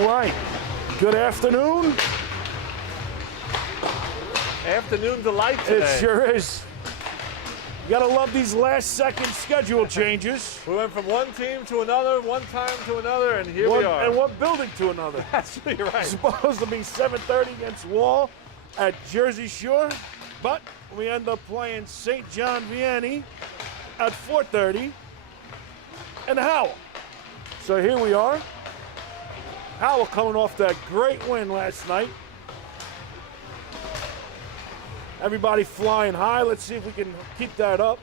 All right. Good afternoon. Afternoon delight today. It sure is. You gotta love these last-second schedule changes. We went from one team to another, one time to another, and here we are. And one building to another. That's right. It's supposed to be 7:30 against Wall at Jersey Shore, but we end up playing St. John Vianney at 4:30 in Howell. So here we are. Howell coming off that great win last night. Everybody flying high. Let's see if we can keep that up.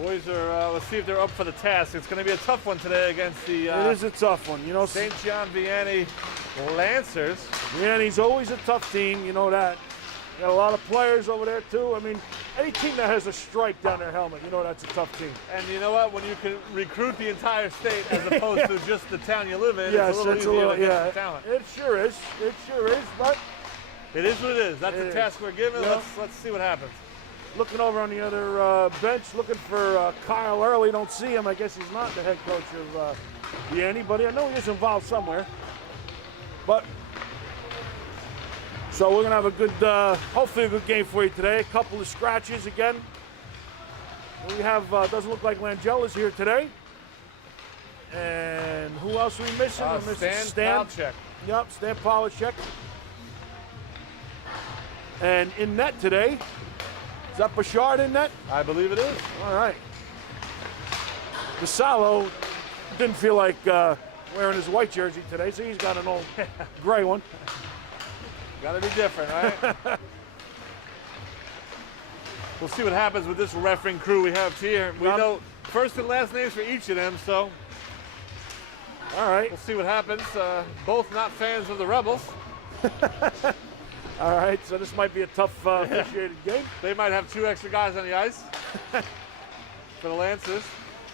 Boys are, let's see if they're up for the task. It's going to be a tough one today against the It is a tough one. You know, St. John Vianney Lancers. Vianney's always a tough team. You know that. Got a lot of players over there, too. I mean, any team that has a stripe down their helmet, you know that's a tough team. And you know what? When you can recruit the entire state as opposed to just the town you live in, Yes, it's a little easier to get some talent. It sure is. It sure is, but it is what it is. That's the task we're given. Yep. Let's see what happens. Looking over on the other bench, looking for Kyle Early. Don't see him. I guess he's not the head coach of Vianney, but I know he is involved somewhere. But so we're gonna have a good, hopefully a good game for you today. A couple of scratches again. We have doesn't look like Langela's here today. And who else are we missing? We're missing Stan Palachek. Yep, Stan Palachek. And in net today, is that Bouchard in net? I believe it is. All right. DeSalo didn't feel like wearing his white jersey today, so he's got an old gray one. Got to be different, right? We'll see what happens with this refereeing crew we have here. We know first and last names for each of them, so all right. We'll see what happens. Both not fans of the Rebels. All right, so this might be a tough officiated game. They might have 2 extra guys on the ice for the Lancers.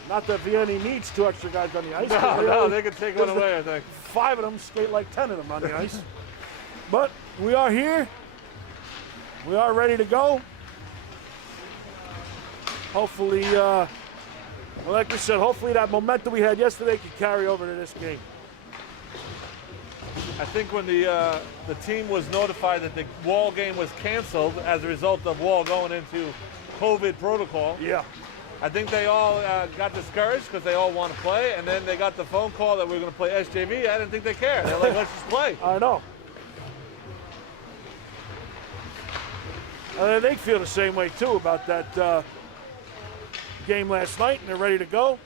Not that Vianney needs 2 extra guys on the ice. No, they can take one away, I think. 5 of them skate like 10 of them on the ice. But we are here. We are ready to go. Hopefully, like we said, hopefully that momentum we had yesterday can carry over to this game. I think when the team was notified that the Wall game was canceled as a result of Wall going into COVID protocol, yeah, I think they all got discouraged because they all want to play, and then they got the phone call that we were going to play SJV. I didn't think they cared. They're like, let's just play. I know. They feel the same way, too, about that game last night, and they're ready to go.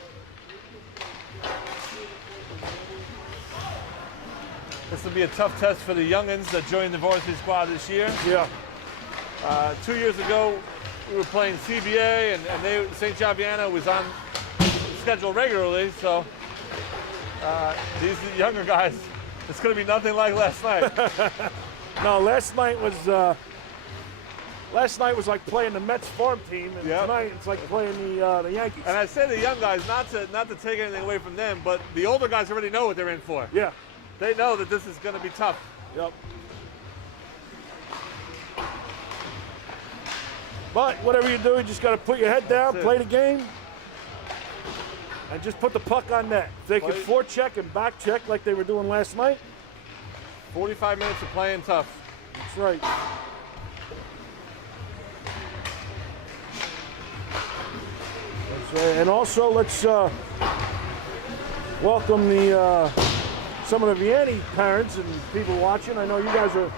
This will be a tough test for the youngins that joined the varsity squad this year. Yeah. 2 years ago, we were playing CBA, and St. John Vianney was on schedule regularly, so these younger guys, it's going to be nothing like last night. No, last night was like playing the Mets farm team, and tonight it's like playing the Yankees. And I say the young guys, not to take anything away from them, but the older guys already know what they're in for. Yeah. They know that this is going to be tough. Yep. But whatever you do, you just got to put your head down, play the game, and just put the puck on net. If they can forecheck and back check like they were doing last night. 45 minutes of playing tough. That's right. And also, let's welcome some of the Vianney parents and people watching. I know you guys are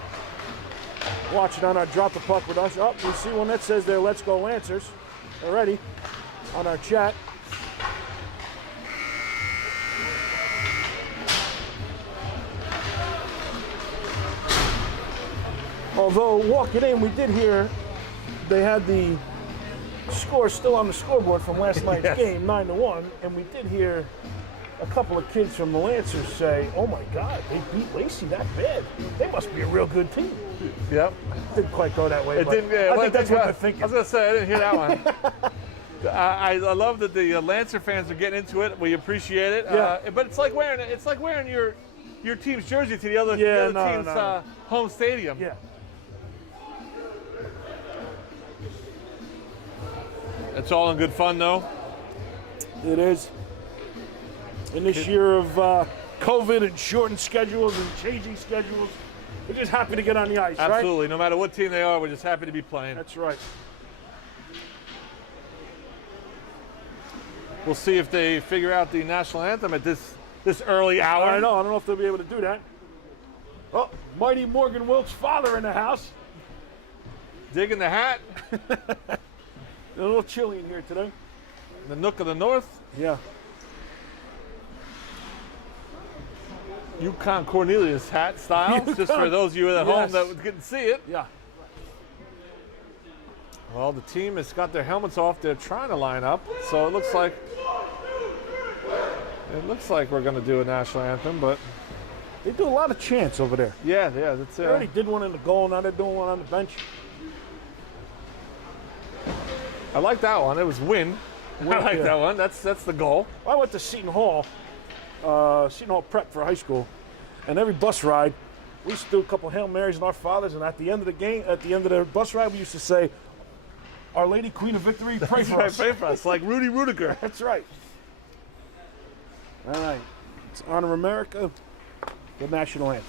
watching on our Drop the Puck with us. Oh, we see one that says there, Let's Go Lancers, already on our chat. Although walking in, we did hear they had the score still on the scoreboard from last night's game, 9-1, and we did hear a couple of kids from the Lancers say, "Oh my God, they beat Lacey that bad. They must be a real good team." Yep. Didn't quite go that way. It didn't. I think that's what they're thinking. I was gonna say I didn't hear that one. I love that the Lancer fans are getting into it. We appreciate it. Yeah. But it's like wearing your team's jersey to the other team's home stadium. Yeah. It's all in good fun, though. It is. In this year of COVID and shortened schedules and changing schedules. We're just happy to get on the ice, right? Absolutely. No matter what team they are, we're just happy to be playing. That's right. We'll see if they figure out the national anthem at this early hour. I don't know if they'll be able to do that. Oh, mighty Morgan Wilkes' father in the house. Digging the hat. A little chilly in here today. The Nook of the North. Yeah. Yukon Cornelius hat style. Just for those of you at home that couldn't see it. Yeah. Well, the team has got their helmets off. They're trying to line up. So it looks like we're going to do a national anthem, but They do a lot of chants over there. yeah, that's They already did one in the goal, now they're doing one on the bench. I like that one. It was win. I like that one. That's the goal. I went to Seton Hall Prep for high school, and every bus ride, we used to do a couple Hail Marys and Our Fathers, and at the end of the game, at the end of the bus ride, we used to say, Our Lady Queen of Victory, pray for us. Pray for us, like Rudy Rudiger. That's right. All right. It's Honor America, the national anthem.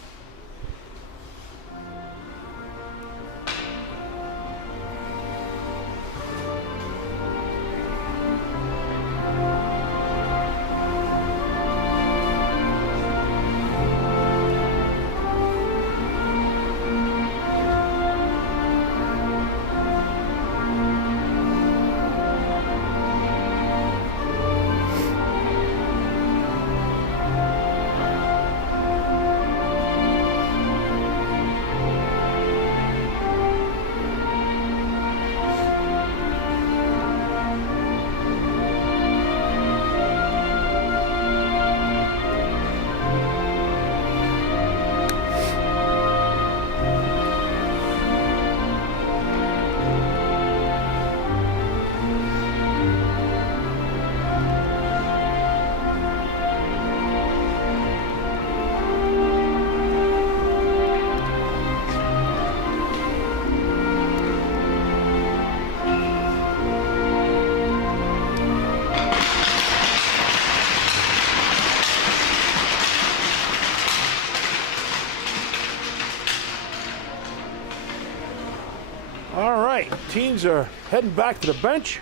All right, teams are heading back to the bench.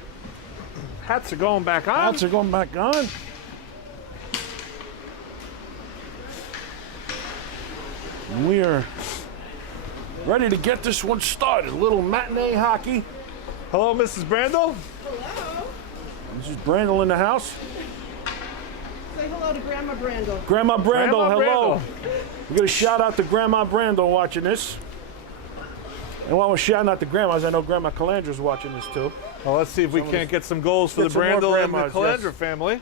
Hats are going back on. Hats are going back on. And we are ready to get this one started. A little matinee hockey. Hello, Mrs. Brandel. Hello. This is Brandel in the house. Say hello to Grandma Brandel. Grandma Brandel, Grandma hello. Brandel. We're going to shout out to Grandma Brandel watching this. And while we're shouting out to grandmas, I know Grandma Calandra's watching this too. Well, let's see if we can't get some goals for Get the some more Brandel and the grandmas, Calandra yes. family.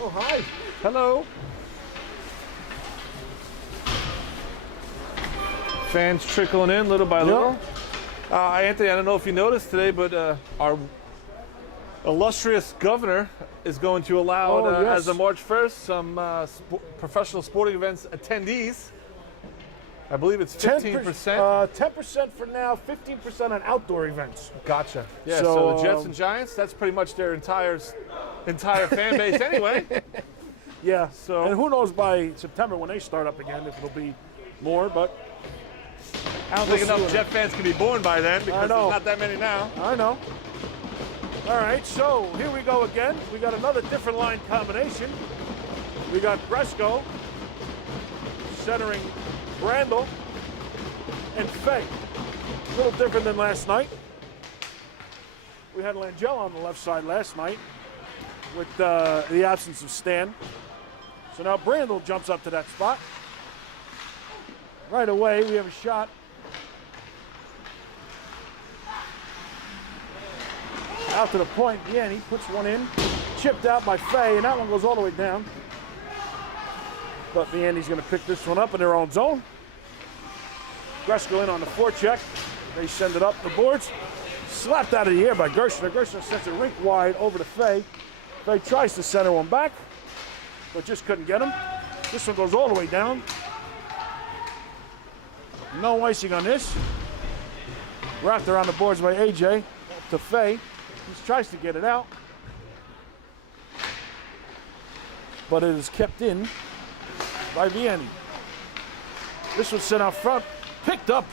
Oh, hi. Hello. Fans trickling in little by little. Anthony, I don't know if you noticed today, but our illustrious governor is going to allow, as of March 1st, some professional sporting events attendees. I believe it's 15%. 10% for now, 15% on outdoor events. Gotcha. Yeah, so the Jets and Giants, that's pretty much their entire fan base anyway. Yeah, So- and who knows by September when they start up again if it'll be more, but I don't think enough Jet fans can be born by then because know. there's not that many now. I know. All right, so here we go again. We got another different line combination. We got Bresco centering Brandel and Fay. A little different than last night. We had Langella on the left side last night with the absence of Stan. So now Brandel jumps up to that spot. Right away, we have a shot. Out to the point, yeah, and he puts one in. Chipped out by Fay, and that one goes all the way down. But Vianney's going to pick this one up in their own zone. Bresco in on the forecheck. They send it up the boards. Slapped out of the air by Gershner. Gershner sends it rink wide over to Fay. Fay tries to center one back, but just couldn't get him. This one goes all the way down. No icing on this. Wrapped around the boards by AJ to Fay. He tries to get it out, but it is kept in by Vianney. This was sent out front, picked up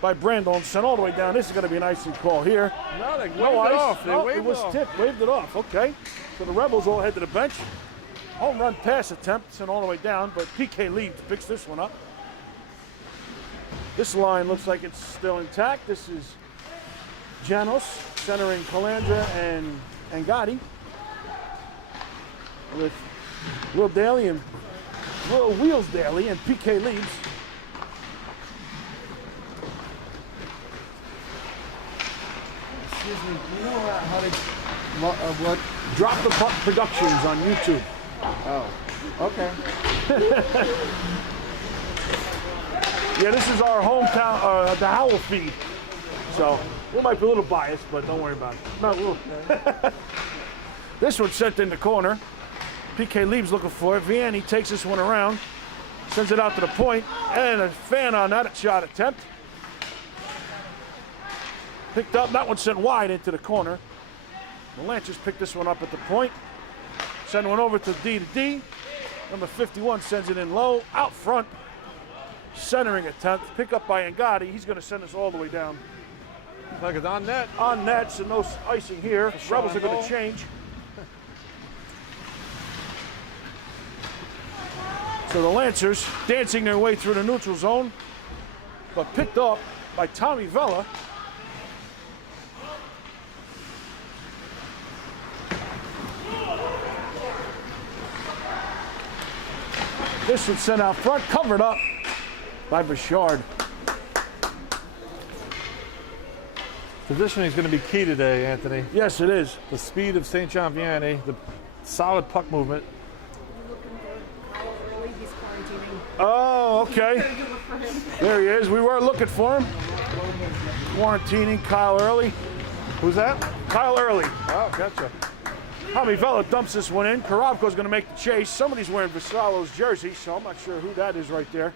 by Brandel and sent all the way down. This is going to be an icing call here. No, they waved No it ice. off. They No, waved it was tipped. Waved it off. Okay. So the Rebels all head to the bench. Home run pass attempt sent all the way down, but PK Leeds picks this one up. This line looks like it's still intact. This is Janos centering Calandra and Gotti with Will Daly and Will Wheels Daly and PK Leeds. Excuse me, do you know how to, what? Drop the Puck Productions on YouTube. Oh, okay. Yeah, this is our hometown, the Howell feed. So we might be a little biased, but don't worry about it. Not a little. This one's sent in the corner. PK Leaves looking for it. Vianney takes this one around, sends it out to the point, and a fan on that shot attempt. Picked up, that one sent wide into the corner. The Lancers picked this one up at the point. Send one over to D. Number 51 sends it in low, out front. Centering attempt, pick up by Angadi. He's going to send us all the way down. Like it's on net. On net, so no icing here. Rebels are going goal. to change. So the Lancers dancing their way through the neutral zone, but picked up by Tommy Vella. This was sent out front, covered up by Bouchard. Positioning is going to be key today, Anthony. Yes, it is. The speed of St. John Vianney, the solid puck movement. Looking for Howell early. He's quarantining. Oh, okay. Better go look for him. There he is. We were looking for him. Quarantining Kyle Early. Who's that? Kyle Early. Oh, gotcha. Tommy Vella dumps this one in. Karabko's going to make the chase. Somebody's wearing Vassallo's jersey, so I'm not sure who that is right there.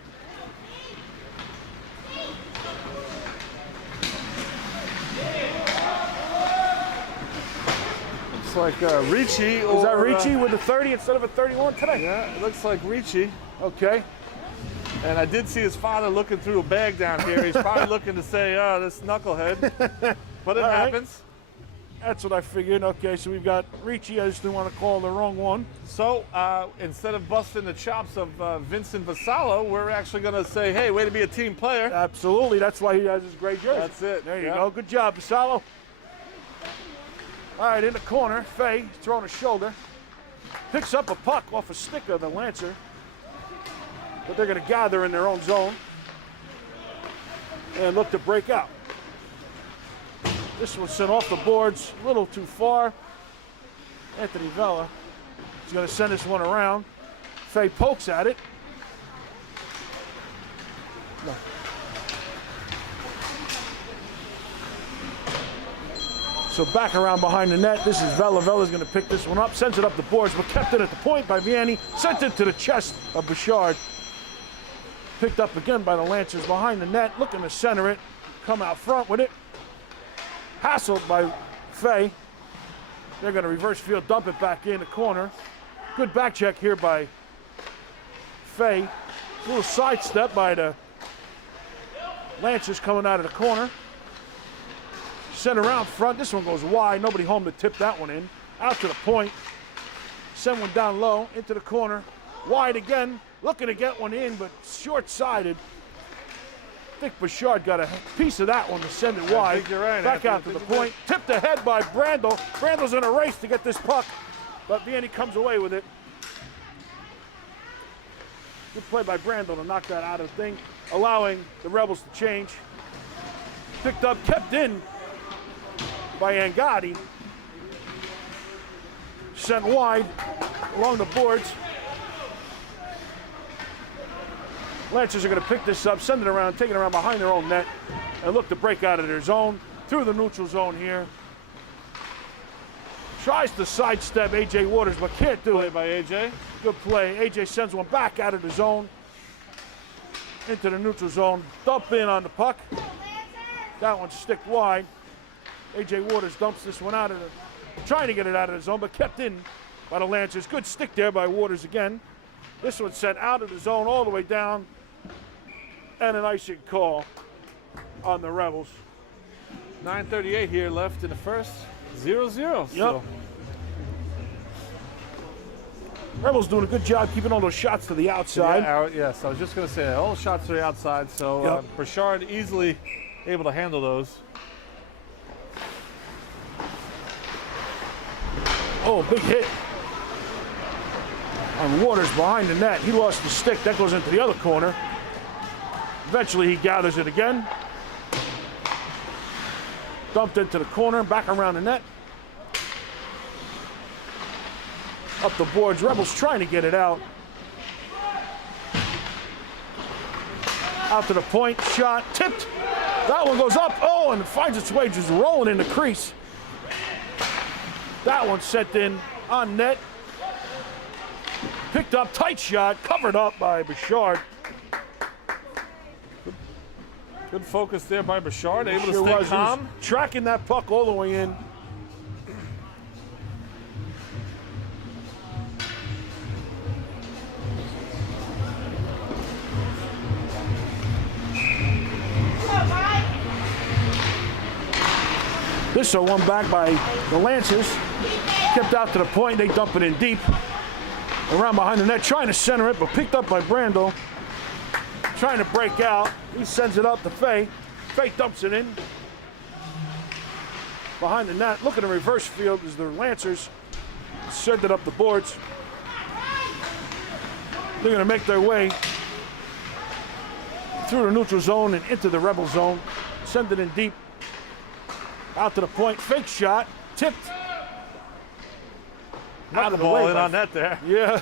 Looks like Ricci. Is that Ricci with a 30 instead of a 31 today? Yeah, it looks like Ricci. Okay. And I did see his father looking through a bag down here. He's probably looking to say, oh, this knucklehead. But it All right. happens. That's what I figured. Okay, so we've got Ricci. I just didn't want to call the wrong one. So instead of busting the chops of Vincent Vassallo, we're actually going to say, hey, way to be a team player. Absolutely. That's why he has his gray jersey. That's it. There you Yeah. go. Good job, Vassallo. All right, in the corner, Fay throwing a shoulder. Picks up a puck off a stick of the Lancer. But they're going to gather in their own zone and look to break out. This one's sent off the boards a little too far. Anthony Vella is going to send this one around. Fay pokes at it. No. So back around behind the net. This is Vella. Vella's going to pick this one up, sends it up the boards, but kept it at the point by Vianney. Sent it to the chest of Bouchard. Picked up again by the Lancers behind the net, looking to center it. Come out front with it. Hassled by Fay. They're going to reverse field, dump it back in the corner. Good back check here by Fay. A little sidestep by the Lancers coming out of the corner. Sent around front. This one goes wide. Nobody home to tip that one in. Out to the point. Send one down low into the corner. Wide again. Looking to get one in, but short-sided. I think Bouchard got a piece of that one to send it wide. think you're right, Back Anthony. out to the point. Tipped ahead by Brandel. Brandel's in a race to get this puck, but Vianney comes away with it. Good play by Brandel to knock that out of the thing, allowing the Rebels to change. Picked up, kept in by Angadi. Sent wide along the boards. Lancers are going to pick this up, send it around, take it around behind their own net, and look to break out of their zone, through the neutral zone here. Tries to sidestep A.J. Waters, but can't do Play it. by AJ. Good play. A.J. sends one back out of the zone, into the neutral zone. Dump in on the puck. That one sticked wide. A.J. Waters dumps this one out of the, trying to get it out of the zone, but kept in by the Lancers. Good stick there by Waters again. This one sent out of the zone all the way down, and an icing call on the Rebels. 9:38 here left in the first. 0-0. Yep. Rebels doing a good job keeping all those shots to the outside. Yes, I was just going to say that. All shots to the outside, so Yep. Burchard easily able to handle those. Oh, big hit on Waters behind the net. He lost the stick. That goes into the other corner. Eventually, he gathers it again. Dumped into the corner, back around the net. Up the boards. Rebels trying to get it out. Out to the point. Shot. Tipped. That one goes up. Oh, and finds its way just rolling in the crease. That one sent in on net. Picked up, tight shot, covered up by Burchard. Good focus there by Burchard, able to Sure stay was. He was calm. tracking that puck all the way in. This one back by the Lancers. Kept out to the point. They dump it in deep. Around behind the net, trying to center it, but picked up by Brandel. Trying to break out. He sends it up to Fay. Fay dumps it in. Behind the net. Look at the reverse field as the Lancers send it up the boards. They're going to make their way through the neutral zone and into the Rebel zone. Send it in deep. Out to the point. Fake shot. Tipped. Knocked the ball in on net there. Yeah.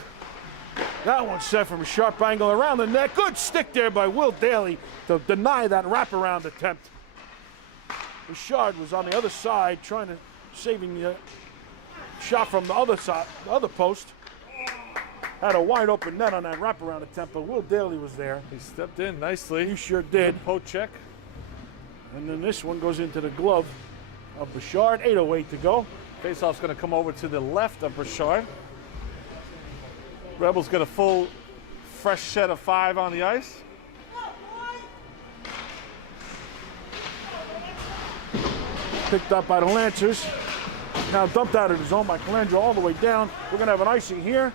That one set from a sharp angle around the net. Good stick there by Will Daly to deny that wraparound attempt. Burchard was on the other side trying to saving the shot from the other side, the other post. Had a wide open net on that wraparound attempt, but Will Daly was there. He stepped in nicely. He sure did. Good poke check. And then this one goes into the glove of Burchard. 8:08 to go. Faceoff's going to come over to the left of Burchard. Rebels get a full, fresh set of 5 on the ice. Picked up by the Lancers. Now dumped out of the zone by Calandra all the way down. We're going to have an icing here.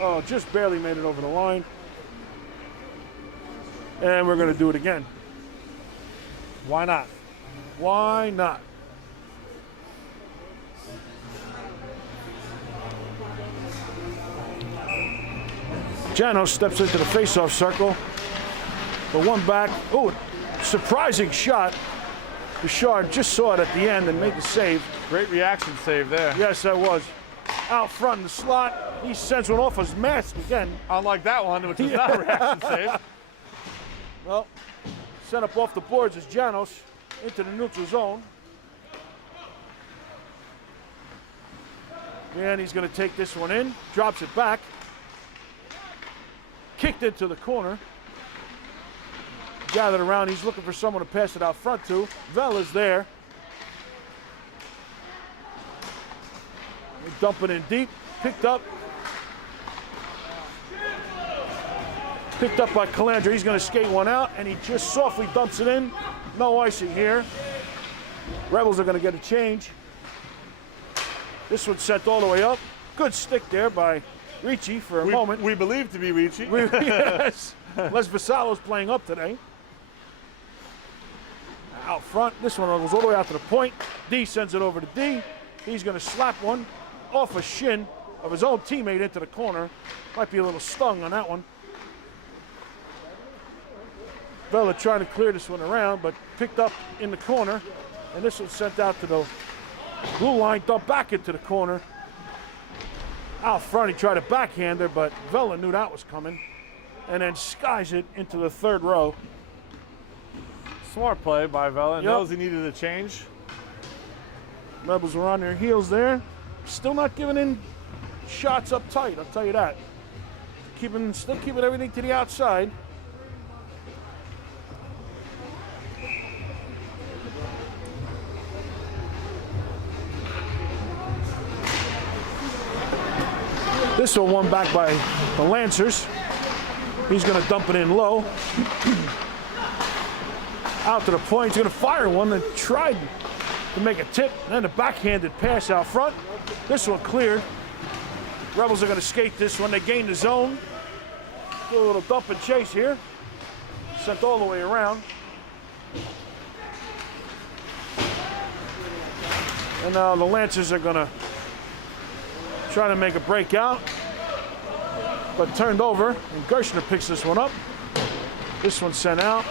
Oh, just barely made it over the line. And we're going to do it again. Why not? Why not? Janos steps into the faceoff circle. The one back. Oh, surprising shot. Burchard just saw it at the end and made the save. Great reaction save there. Yes, that was. Out front in the slot. He sends one off his mask again. Unlike that one, which was not a reaction save. Well, sent up off the boards as Janos into the neutral zone. And he's going to take this one in. Drops it back. Kicked into the corner. Gathered around. He's looking for someone to pass it out front to. Vela's there. They dump it in deep. Picked up. Picked up by Calandra. He's going to skate one out, and he just softly dumps it in. No icing here. Rebels are going to get a change. This one's sent all the way up. Good stick there by Ricci for a moment. We believe to be Ricci. Yes. Les Vassallo's playing up today. Out front, this one goes all the way out to the point. D sends it over to D. He's going to slap one off a shin of his own teammate into the corner. Might be a little stung on that one. Vela trying to clear this one around, but picked up in the corner. And this one sent out to the blue line, dumped back into the corner. Out front, he tried a backhander, but Vela knew that was coming. And then skies it into the third row. Smart play by Vela. Yep. Knows he needed a change. Rebels are on their heels there. Still not giving in shots up tight, I'll tell you that. Still keeping everything to the outside. This Pistol one back by the Lancers. He's going to dump it in low. Out to the point. He's going to fire one and tried to make a tip. Then a backhanded pass out front. This one cleared. Rebels are going to skate this one. They gain the zone. Do a little dump and chase here. Sent all the way around. And now the Lancers are going to try to make a breakout. But turned over. And Gershner picks this one up. This one sent out.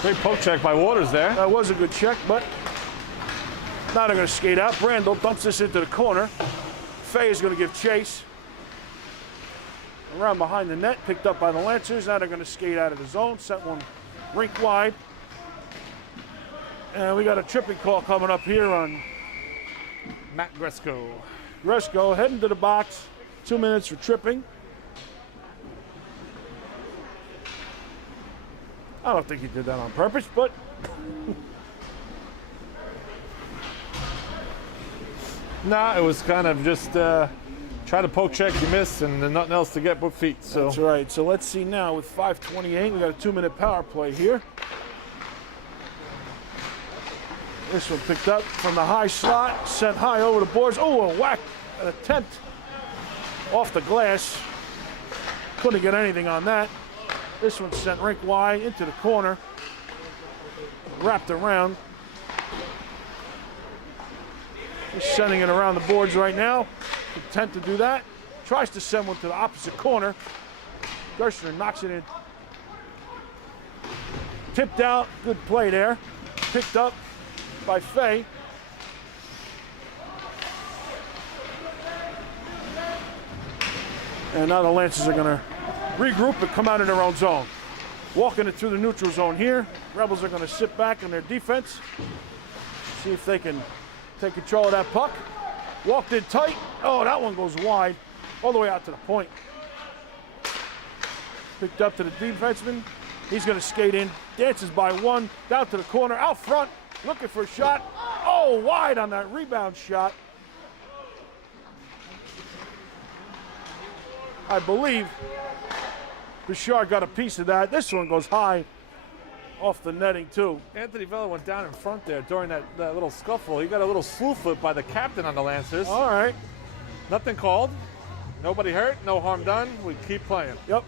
Great poke check by Waters there. That was a good check, but now they're going to skate out. Brandel dumps this into the corner. Fay is going to give chase. Around behind the net, picked up by the Lancers. Now they're going to skate out of the zone. Set one rink wide. And we got a tripping call coming up here on Matt Gresco. Gresco heading to the box. 2 minutes for tripping. I don't think he did that on purpose, but Nah, it was kind of just try to poke check, you miss, and then nothing else to get but feet. So that's right. So let's see now with 5:28, we got a 2-minute power play here. This one picked up from the high slot, sent high over the boards. Oh, a whack, an attempt off the glass. Couldn't get anything on that. This one sent rink wide into the corner. Wrapped around. He's sending it around the boards right now. Content to do that. Tries to send one to the opposite corner. Gershner knocks it in. Tipped out. Good play there. Picked up by Fay. And now the Lancers are going to regroup and come out of their own zone. Walking it through the neutral zone here. Rebels are going to sit back on their defense. See if they can take control of that puck. Walked in tight. Oh, that one goes wide. All the way out to the point. Picked up to the defenseman. He's going to skate in. Dances by one. Down to the corner. Out front. Looking for a shot. Oh, wide on that rebound shot. I believe Bouchard got a piece of that. This one goes high off the netting, too. Anthony Vella went down in front there during that little scuffle. He got a little slew foot by the captain on the Lancers. All right. Nothing called. Nobody hurt. No harm done. We keep playing. Yep.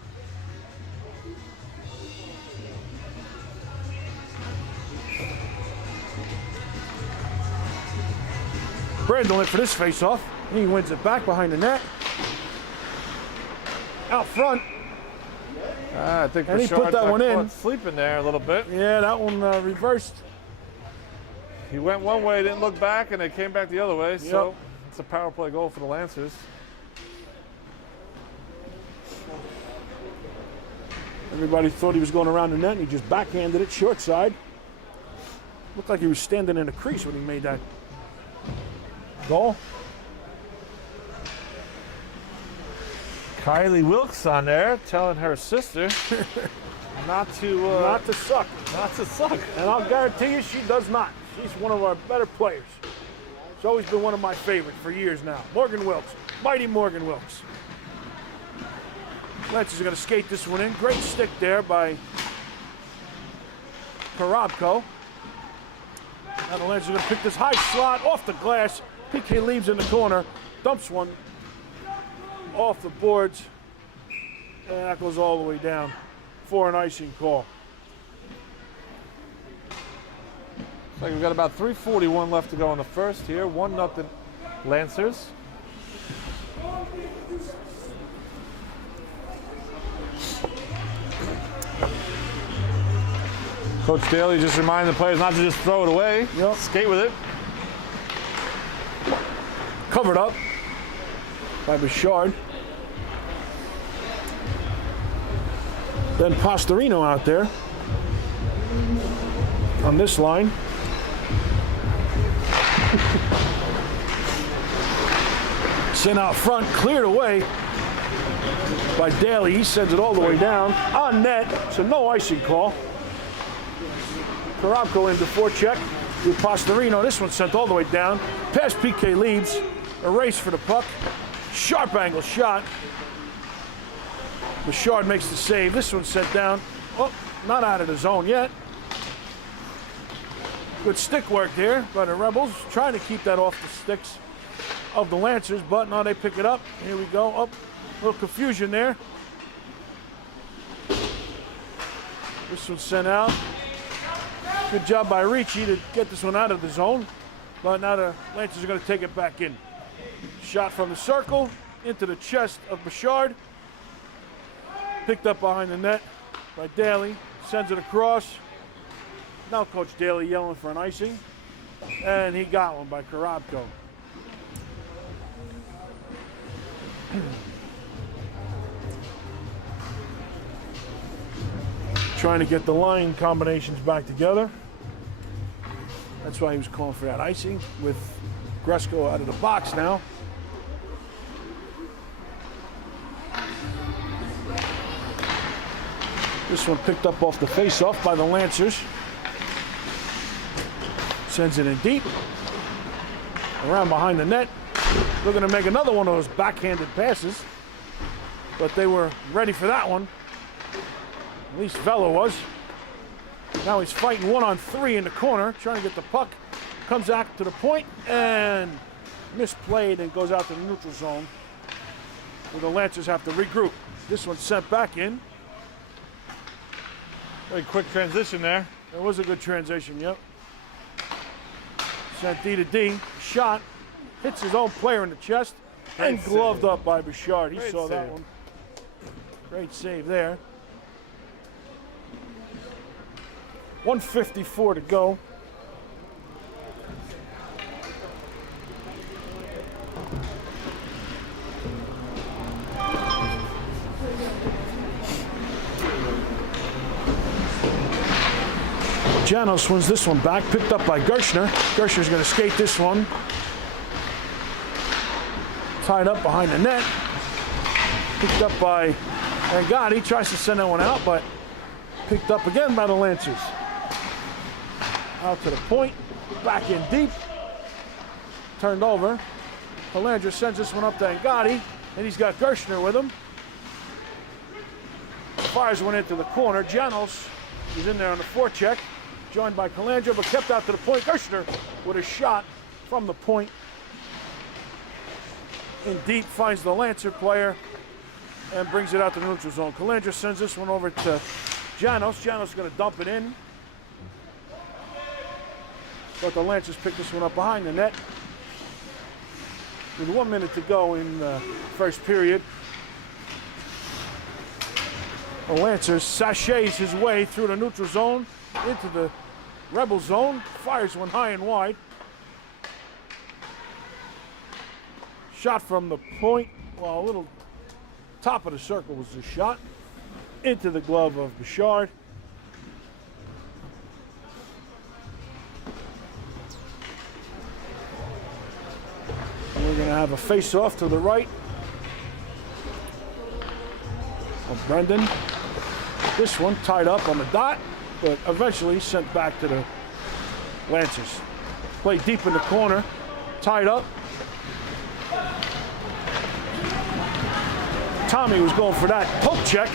Brandel in for this face-off. He wins it back behind the net. Out front. I think And he Bouchard put that got one in. caught sleeping there a little bit. Yeah, that one reversed. He went one way, didn't look back, and they came back the other way. So it's a power play goal for the Lancers. Everybody thought he was going around the net, and he just backhanded it short side. Looked like he was standing in the crease when he made that goal. Kylie Wilkes on there telling her sister not to suck. Not to suck. And I'll guarantee you she does not. She's one of our better players. She's always been one of my favorites for years now. Morgan Wilkes. Mighty Morgan Wilkes. Lancers are going to skate this one in. Great stick there by Karabko. Now the Lancers are going to pick this high slot off the glass. PK leaves in the corner. Dumps one off the boards. And that goes all the way down for an icing call. Looks like we've got about 3:41 left to go in the first here. 1-0 Lancers. Coach Daly just reminding the players not to just throw it away. Yep. Skate with it. Covered up by Bouchard. Then Pastorino out there on this line. Sent out front, cleared away by Daly. He sends it all the way down on net, so no icing call. Karabko into forecheck with Pastorino. This one sent all the way down past PK leads A race for the puck. Sharp angle shot. Bouchard makes the save. This one's sent down. Oh, not out of the zone yet. Good stick work there by the Rebels, trying to keep that off the sticks of the Lancers, but now they pick it up. Here we go. Oh, a little confusion there. This one's sent out. Good job by Ricci to get this one out of the zone, but now the Lancers are going to take it back in. Shot from the circle into the chest of Bouchard. Picked up behind the net by Daly. Sends it across. Now Coach Daly yelling for an icing. And he got one by Karabko. Trying to get the line combinations back together. That's why he was calling for that icing with Gresko out of the box now. This one picked up off the face-off by the Lancers. Sends it in deep. Around behind the net. Looking to make another one of those backhanded passes. But they were ready for that one. At least Vela was. Now he's fighting 1-on-3 in the corner, trying to get the puck. Comes out to the point and misplayed and goes out to the neutral zone, where the Lancers have to regroup. This one's sent back in. Very quick transition there. There was a good transition, yep. Sent D to D. Shot. Hits his own player in the chest. And gloved up by Bouchard. He saw that one. Great save there. 1:54 to go. Janos wins this one back, picked up by Gershner. Gershner's going to skate this one. Tied up behind the net. Picked up by Angotti. Tries to send that one out, but picked up again by the Lancers. Out to the point. Back in deep. Turned over. Palandra sends this one up to Angotti, and he's got Gershner with him. Fires one into the corner. Janos is in there on the forecheck. Joined by Calandra, but kept out to the point. Gershner with a shot from the point. In deep, finds the Lancer player and brings it out to the neutral zone. Calandra sends this one over to Janos. Janos is going to dump it in. But the Lancers pick this one up behind the net. With 1 minute to go in the first period. The Lancers sachets his way through the neutral zone into the Rebel zone, fires one high and wide. Shot from the point, well, a little top of the circle was the shot, into the glove of Bouchard. We're going to have a face-off to the right of Brendan. This one tied up on the dot, but eventually sent back to the Lancers. Played deep in the corner, tied up. Tommy was going for that poke check.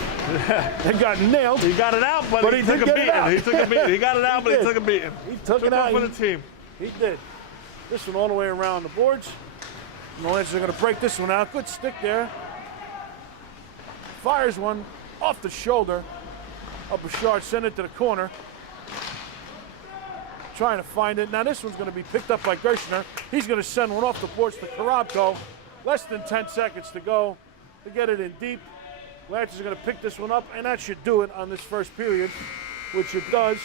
He got nailed. He got it out, but he took a beating. He took a beating. He got it out, but he took a beating. He took it out for the team. He did. This one all the way around the boards. And the Lancers are going to break this one out. Good stick there. Fires one off the shoulder of Bouchard, send it to the corner. Trying to find it. Now this one's going to be picked up by Gershner. He's going to send one off the boards to Karabko. Less than 10 seconds to go to get it in deep. Lancers are going to pick this one up, and that should do it on this first period, which it does.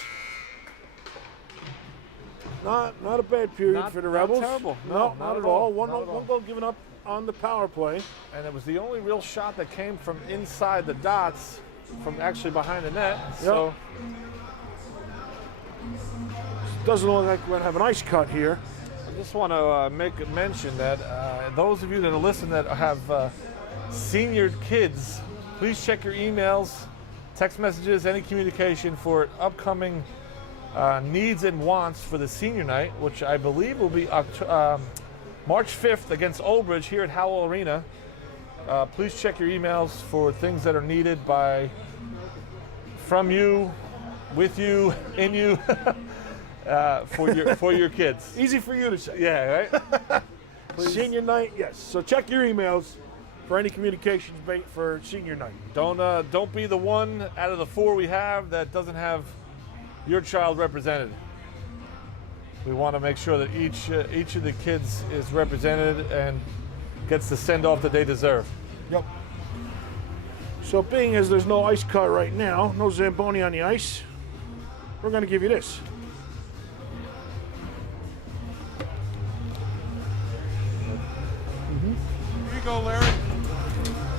Not a bad period for the Rebels. Not terrible. No, not at all. One goal given up on the power play. And it was the only real shot that came from inside the dots, from actually behind the net. Yep. So doesn't look like we're going to have an ice cut here. I just want to make a mention that those of you that are listening that have senior kids, please check your emails, text messages, any communication for upcoming needs and wants for the senior night, which I believe will be March 5th against Old Bridge here at Howell Arena. Please check your emails for things that are needed from you, with you, in you, for your kids. Easy for you to say. Yeah, right? Senior night, yes. So check your emails for any communications for senior night. Don't be the one out of the 4 we have that doesn't have your child represented. We want to make sure that each of the kids is represented and gets the send-off that they deserve. Yep. So being as there's no ice cut right now, no Zamboni on the ice, we're going to give you this. Here you go, Larry.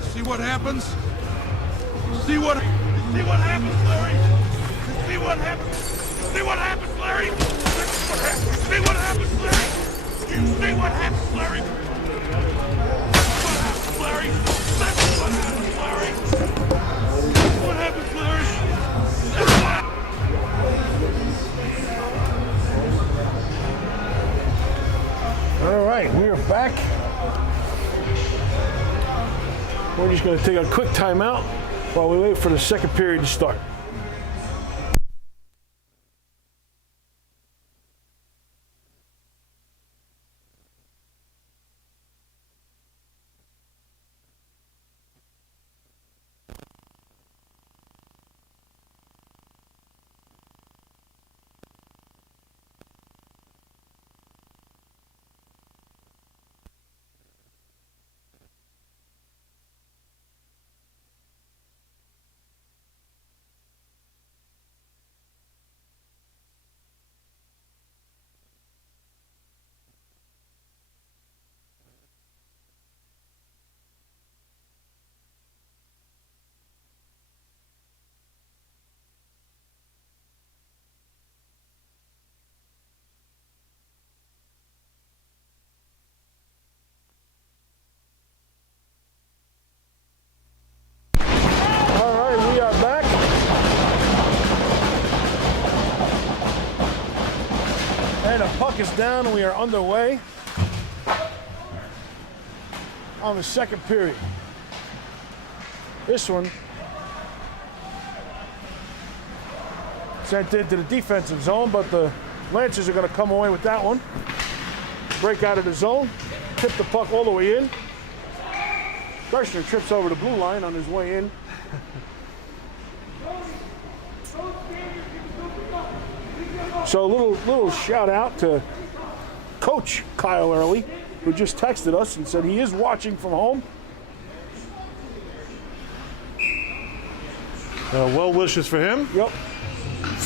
See what happens? See what happens, Larry? See what happens? See what happens, Larry? See what happens, Larry? You see what happens, Larry? What happens, Larry? That's what happens, Larry. What happens, Larry? That's what. All right, we are back. We're just going to take a quick timeout while we wait for the second period to start. And the puck is down and we are underway on the second period. This one sent into the defensive zone, but the Lancers are going to come away with that one. Break out of the zone, tip the puck all the way in. Gershner trips over the blue line on his way in. So a little shout out to Coach Kyle Early, who just texted us and said he is watching from home. Well wishes for him. Yep.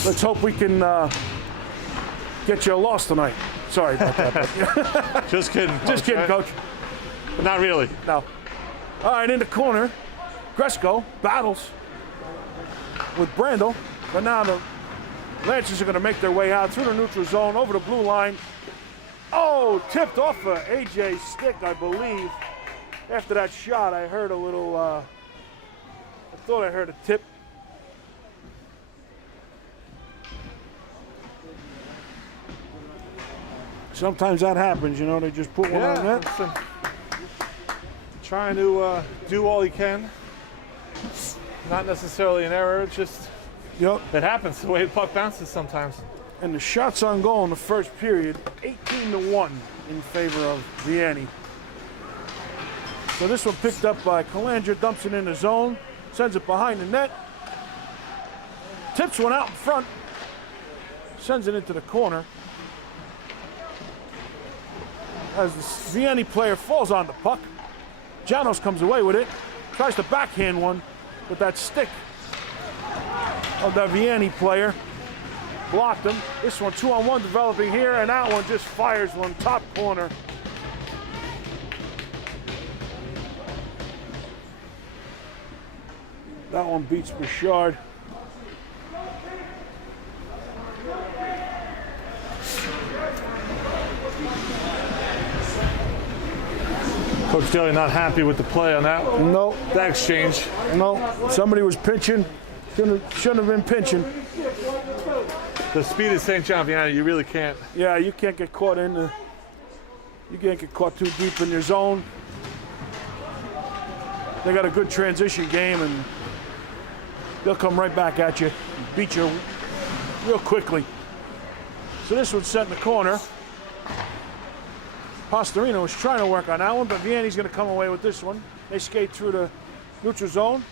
Let's hope we can get you a loss tonight. Sorry about that. Just kidding. Just kidding, Coach. But not really. No. All right, in the corner, Gresco battles with Brandel, but now the Lancers are going to make their way out through the neutral zone, over the blue line. Oh, tipped off AJ's stick, I believe. After that shot, I heard a little, I thought I heard a tip. Sometimes that happens, you know, they just put one on net. Trying to do all he can. Not necessarily an error, it's just it happens the way the puck bounces sometimes. And the shots on goal in the first period, 18-1 in favor of Vianney. So this one picked up by Calandra, dumps it in the zone, sends it behind the net, tips one out in front, sends it into the corner. As the Vianney player falls on the puck, Janos comes away with it, tries to backhand one with that stick of the Vianney player. Blocked him. This one 2-on-1 developing here, and that one just fires one top corner. That one beats Bouchard. Coach Daly not happy with the play on that. No. That exchange. No. Somebody was pinching. Shouldn't have been pinching. The speed of St. John Vianney, you really can't. Yeah, you can't get caught in the You can't get caught too deep in your zone. They got a good transition game, and they'll come right back at you and beat you real quickly. So this one's set in the corner. Pastorino is trying to work on that one, but Vianney's going to come away with this one. They skate through the neutral zone.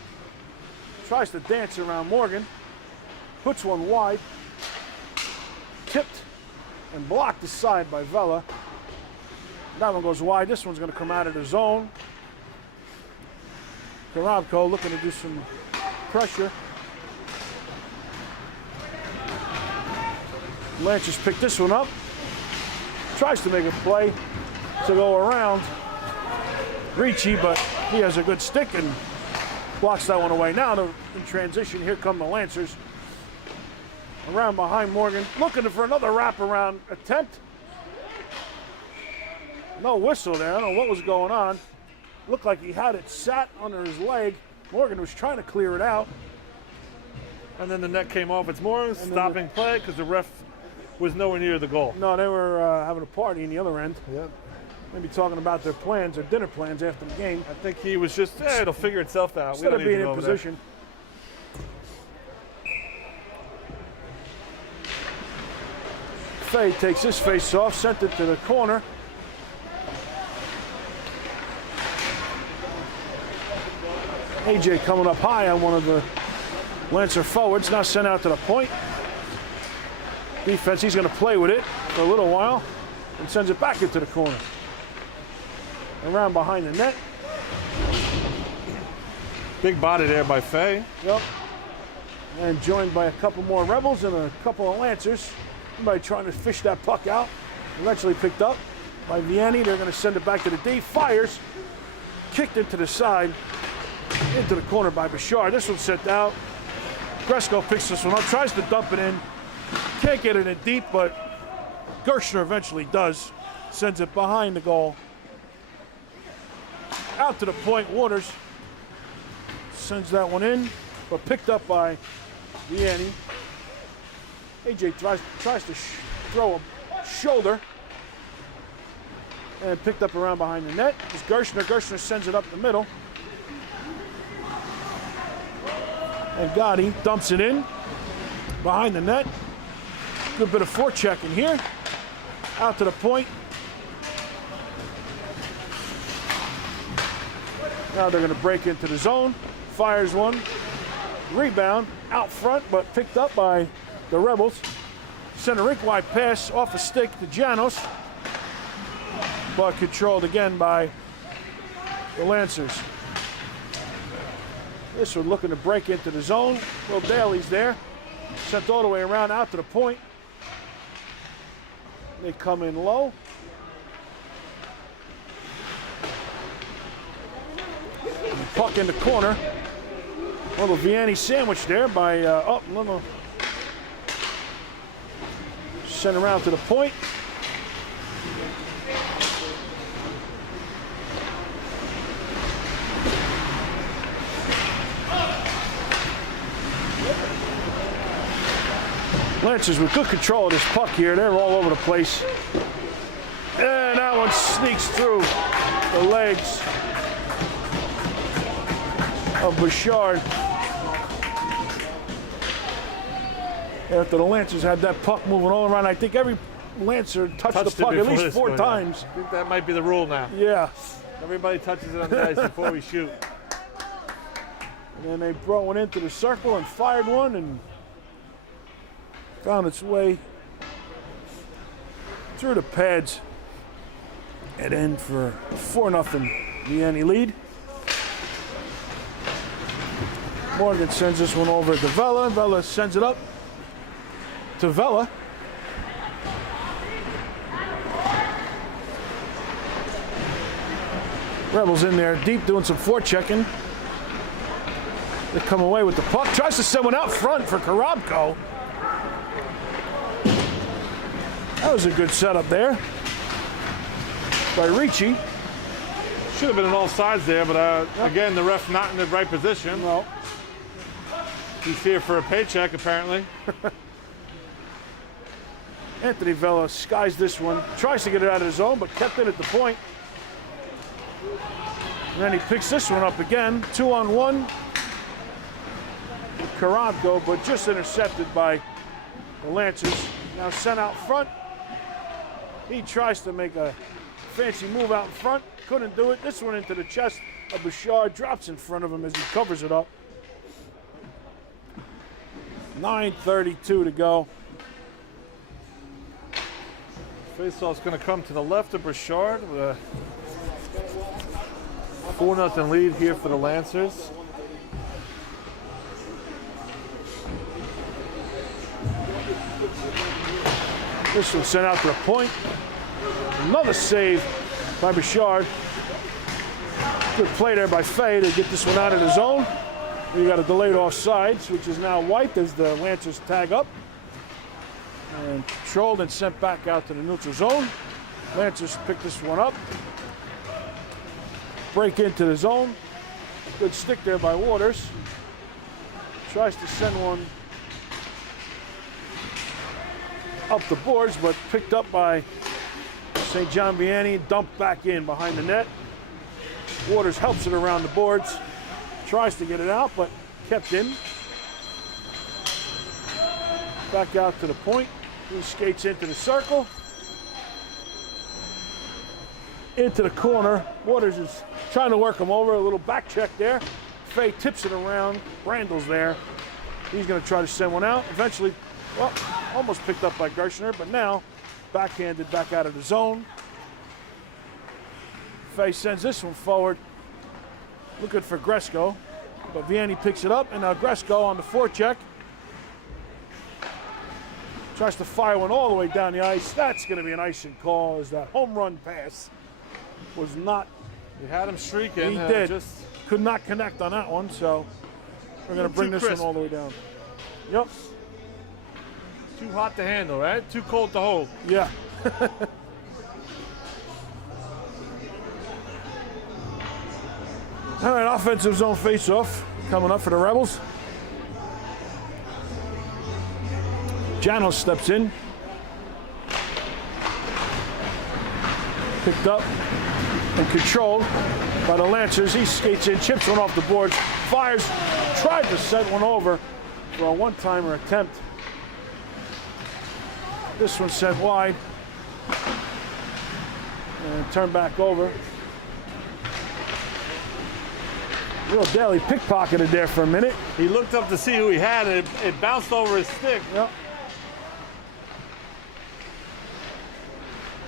Tries to dance around Morgan. Puts one wide. Tipped and blocked aside by Vela. That one goes wide. This one's going to come out of the zone. Karabko looking to do some pressure. Lancers pick this one up. Tries to make a play to go around Ricci, but he has a good stick and blocks that one away. Now in transition, here come the Lancers. Around behind Morgan, looking for another wraparound attempt. No whistle there. I don't know what was going on. Looked like he had it sat under his leg. Morgan was trying to clear it out. And then the net came off. It's more stopping play because the ref was nowhere near the goal. No, they were having a party in the other end. Yep. Maybe talking about their plans, their dinner plans after the game. I think he was just, it'll figure itself out. Instead of being in position. Fay takes his face off, sent it to the corner. AJ coming up high on one of the Lancer forwards, now sent out to the point. Defense, he's going to play with it for a little while and sends it back into the corner. Around behind the net. Big body there by Fay. Yep. And joined by a couple more Rebels and a couple of Lancers. Everybody trying to fish that puck out. Eventually picked up by Vianney. They're going to send it back to the D. Fires. Kicked into the side. Into the corner by Bouchard. This one's sent out. Gresco picks this one up. Tries to dump it in. Can't get it in deep, but Gershner eventually does. Sends it behind the goal. Out to the point. Waters sends that one in, but picked up by Vianney. AJ tries to throw a shoulder and picked up around behind the net. It's Gershner. Gershner sends it up the middle. And Gotti dumps it in behind the net. Good bit of forechecking here. Out to the point. Now they're going to break into the zone. Fires one. Rebound out front, but picked up by the Rebels. Sent a rink-wide pass off a stick to Janos, but controlled again by the Lancers. This one looking to break into the zone. Will Daly's there. Sent all the way around out to the point. They come in low. And puck in the corner. Little Vianney sandwich there by little. Sent around to the point. Lancers with good control of this puck here. They're all over the place. And that one sneaks through the legs of Bouchard. After the Lancers had that puck moving all around, I think every Lancer touched the puck at least 4 times. I think that might be the rule now. Yeah. Everybody touches it on the ice before we shoot. And then they brought one into the circle and fired one and found its way through the pads and in for a 4-0 Vianney lead. Morgan sends this one over to Vela. Vela sends it up to Vela. Rebels in there deep doing some forechecking. They come away with the puck. Tries to send one out front for Karabko. That was a good setup there by Ricci. Should have been on all sides there, but again, the ref not in the right position. No. He's here for a paycheck, apparently. Anthony Vella skies this one, tries to get it out of his zone, but kept it at the point. And then he picks this one up again, 2-on-1. Karamko, but just intercepted by the Lancers. Now sent out front. He tries to make a fancy move out in front. Couldn't do it. This one into the chest of Bouchard. Drops in front of him as he covers it up. 9:32 to go. Faceoff's going to come to the left of Bouchard with a 4-0 lead here for the Lancers. This one sent out to the point. Another save by Bouchard. Good play there by Fay to get this one out of the zone. We got a delayed offsides, which is now wiped as the Lancers tag up. And controlled and sent back out to the neutral zone. Lancers pick this one up. Break into the zone. Good stick there by Waters. Tries to send one up the boards, but picked up by St. John Vianney, dumped back in behind the net. Waters helps it around the boards, tries to get it out, but kept in. Back out to the point. He skates into the circle. Into the corner. Waters is trying to work him over, a little back check there. Fay tips it around. Brandl's there. He's going to try to send one out. Eventually, well, almost picked up by Gershner, but now backhanded back out of the zone. Fay sends this one forward, looking for Gresko, but Vianney picks it up, and now Gresko on the forecheck. Tries to fire one all the way down the ice. That's going to be an icing call, as that home run pass was not. He had him streaking. He did. Could not connect on that one, so we're going to bring this one all the way down. Yep. Too hot to handle, right? Too cold to hold. Yeah. All right, offensive zone face-off coming up for the Rebels. Janos steps in. Picked up and controlled by the Lancers. He skates in, chips one off the boards, fires, tried to set one over for a one-timer attempt. This one sent wide and turned back over. Real Daly pickpocketed there for a minute. He looked up to see who he had, and it bounced over his stick. Yep.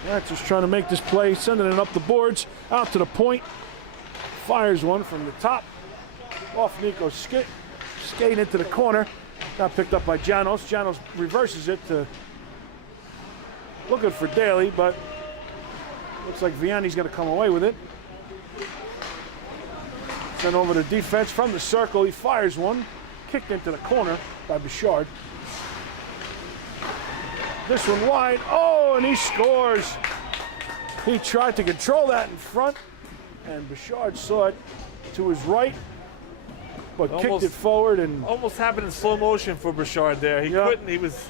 That's just trying to make this play, sending it up the boards, out to the point. Fires one from the top, off Nico's skate into the corner. Got picked up by Janos. Janos reverses it to looking for Daly, but looks like Vianney's going to come away with it. Sent over to defense from the circle. He fires one, kicked into the corner by Bouchard. This one wide. Oh, and he scores. He tried to control that in front, and Bouchard saw it to his right, but kicked it forward. And almost happened in slow motion for Bouchard there. He couldn't. He was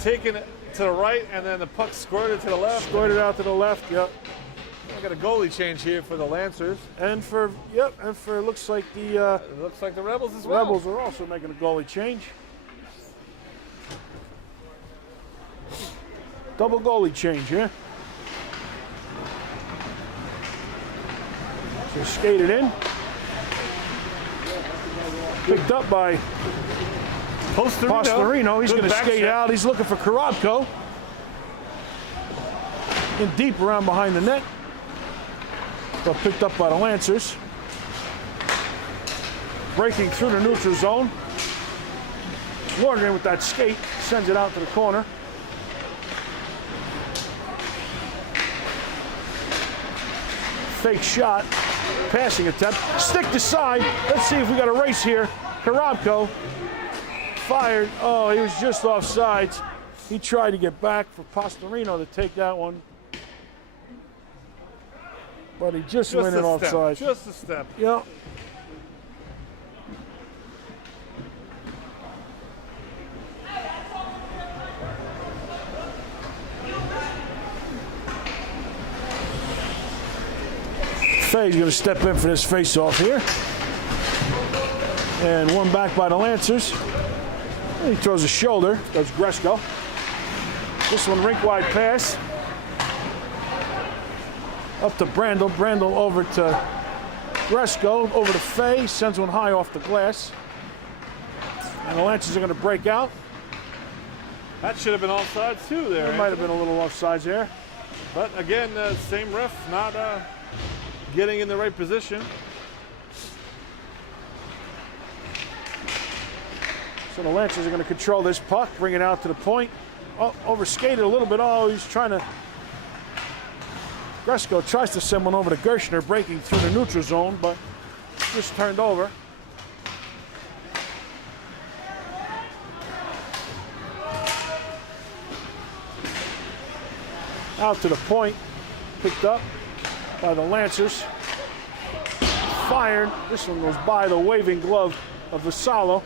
taking it to the right, and then the puck squirted to the left. Squirted out to the left, yep. We got a goalie change here for the Lancers. And for, looks like the it looks like the Rebels as well. Rebels are also making a goalie change. Double goalie change here. So skated in. Picked up by Postorino. He's going to skate out. He's looking for Karamko. In deep around behind the net. But picked up by the Lancers. Breaking through the neutral zone. Warner with that skate. Sends it out to the corner. Fake shot, passing attempt, stick to side. Let's see if we got a race here. Karamko fired. Oh, he was just off sides. He tried to get back for Postorino to take that one, but he just went in off sides. Just a step. Yeah. Faye's going to step in for this face-off here. And one back by the Lancers. And he throws a shoulder, does Gresko. This one rink-wide pass. Up to Brandel. Brandel over to Gresko, over to Faye. Sends one high off the glass. And the Lancers are going to break out. That should have been offsides too there. There might have been a little offsides there. But again, same ref, not getting in the right position. So the Lancers are going to control this puck, bring it out to the point. Oh, overskated a little bit. Oh, he's trying to... Gresko tries to send one over to Gershner, breaking through the neutral zone, but just turned over. Out to the point, picked up by the Lancers. Fired. This one goes by the waving glove of Vassallo.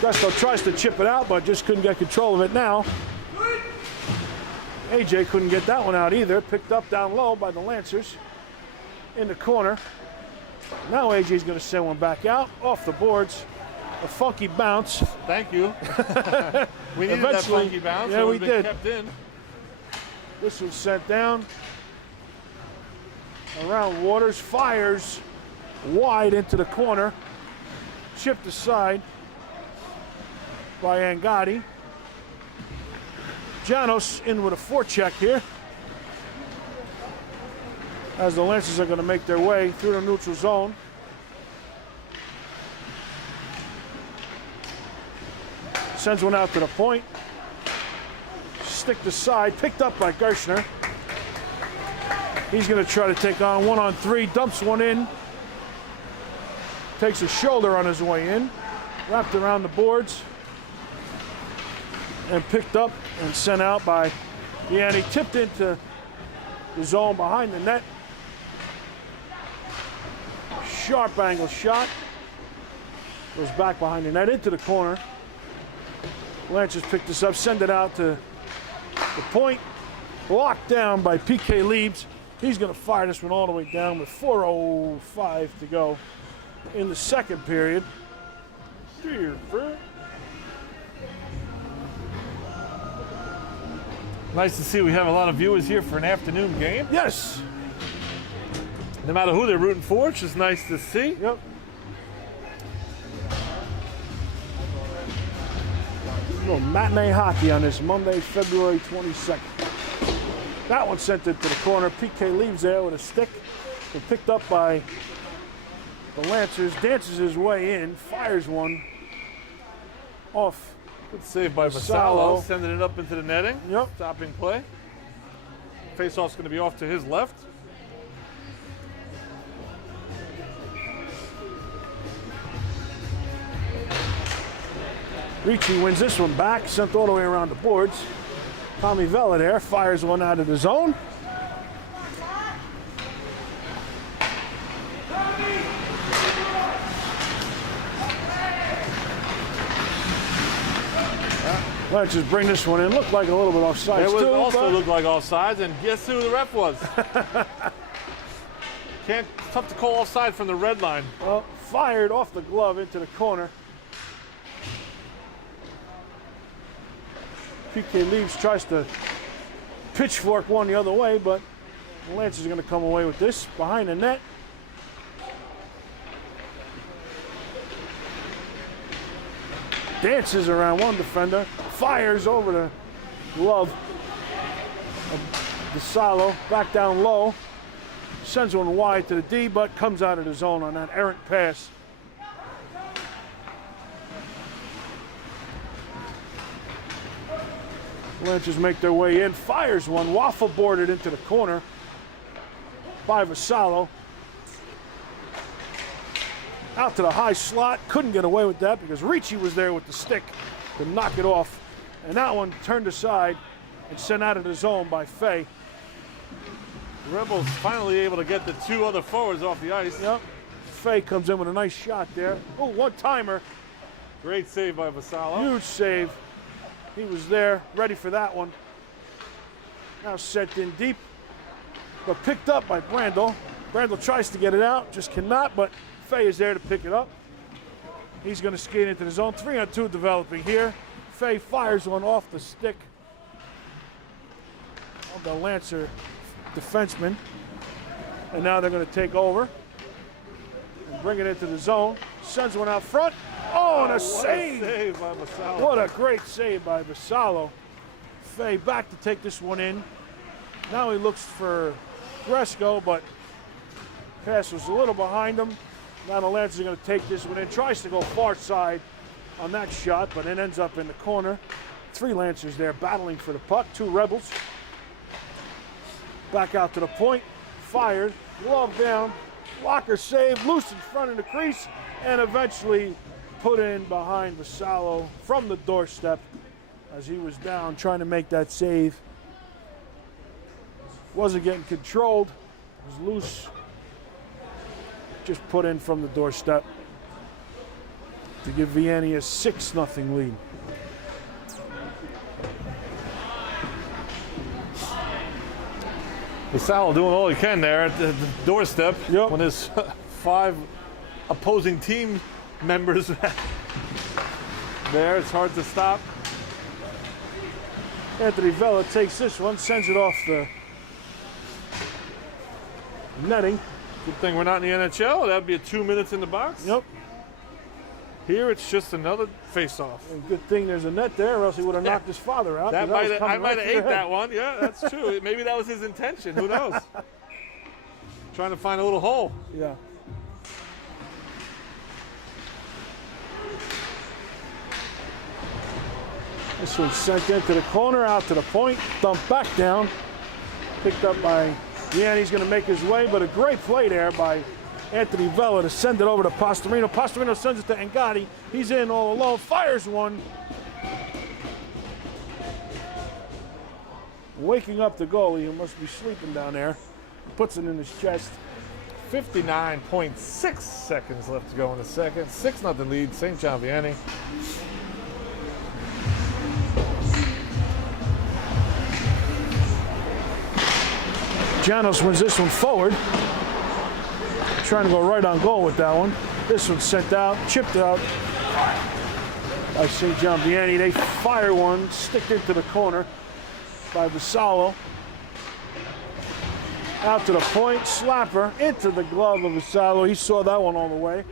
Gresko tries to chip it out, but just couldn't get control of it now. AJ couldn't get that one out either. Picked up down low by the Lancers in the corner. Now AJ's going to send one back out off the boards. A funky bounce. Thank you. We needed that funky bounce. Yeah, we did. Kept in. This was sent down around Waters. Fires wide into the corner. Chipped aside by Angotti. Janos in with a forecheck here. As the Lancers are going to make their way through the neutral zone. Sends one out to the point. Stick to side, picked up by Gershner. He's going to try to take on 1-on-3, dumps one in. Takes a shoulder on his way in. Wrapped around the boards. And picked up and sent out by Vianney. Tipped into the zone behind the net. Sharp angle shot. Goes back behind the net into the corner. Lancers pick this up, send it out to the point. Blocked down by PK Leibs. He's going to fire this one all the way down with 4:05 to go in the second period. Nice to see we have a lot of viewers here for an afternoon game. Yes. No matter who they're rooting for, it's just nice to see. Yep. Little matinee hockey on this Monday, February 22nd. That one sent it to the corner. PK leaves there with a stick. And picked up by the Lancers. Dances his way in. Fires one off. Good save by Vassallo. Vassallo, sending it up into the netting. Yep. Stopping play. Face-off's going to be off to his left. Ricci wins this one back, sent all the way around the boards. Tommy Vella there fires one out of the zone. Let's just bring this one in. Looked like a little bit offside. It also looked like offsides, and guess who the ref was? It's tough to call offside from the red line. Well, fired off the glove into the corner. PK Leibs tries to pitchfork one the other way, but the Lancers are going to come away with this behind the net. Dances around one defender, fires over the glove of Vassallo, back down low, sends one wide to the D, but comes out of the zone on that errant pass. Lancers make their way in, fires one, waffle boarded into the corner by Vassallo. Out to the high slot, couldn't get away with that because Ricci was there with the stick to knock it off. And that one turned aside and sent out of the zone by Fay. The Rebels finally able to get the two other forwards off the ice. Yep. Fay comes in with a nice shot there. Oh, one-timer. Great save by Vassallo. Huge save. He was there, ready for that one. Now sent in deep. but picked up by Brandel. Brandel tries to get it out, just cannot, but Fay is there to pick it up. He's going to skate into the zone. 3-on-2 developing here. Fay fires one off the stick of the Lancer defenseman. And now they're going to take over and bring it into the zone. Sends one out front. Oh, and a save. Save by Matawan. What a great save by Vassallo. Fay back to take this one in. Now he looks for Gresco, but pass was a little behind him. Now the Lancers are going to take this one in. Tries to go far side on that shot, but it ends up in the corner. 3 Lancers there battling for the puck. 2 Rebels. Back out to the point. Fired. Glove down. Blocker save. Loose in front of the crease. And eventually put in behind Vassallo from the doorstep as he was down trying to make that save. Wasn't getting controlled. It was loose. Just put in from the doorstep to give Vianney a 6-0 lead. Vassallo doing all he can there at the doorstep when his 5 opposing team members there. It's hard to stop. Anthony Vella takes this one, sends it off the netting. Good thing we're not in the NHL. That'd be a 2 minutes in the box. Yep. Here it's just another face-off. And good thing there's a net there, or else he would have knocked his father out. I might have ate that one. one. Yeah, that's true. Maybe that was his intention. Who knows? Trying to find a little hole. Yeah. This one's sent into the corner, out to the point, dumped back down. Picked up by Vianney. He's going to make his way, but a great play there by Anthony Vella to send it over to Pastorino. Pastorino sends it to Engati. He's in all alone, fires one. Waking up the goalie, who must be sleeping down there. Puts it in his chest. 59.6 seconds left to go in the second. 6-0 lead, St. John Vianney. Janos wins this one forward. Trying to go right on goal with that one. This one's sent out, chipped out by St. John Vianney. They fire one, sticked into the corner by Vassallo. Out to the point, slapper into the glove of Vassallo. He saw that one all the way.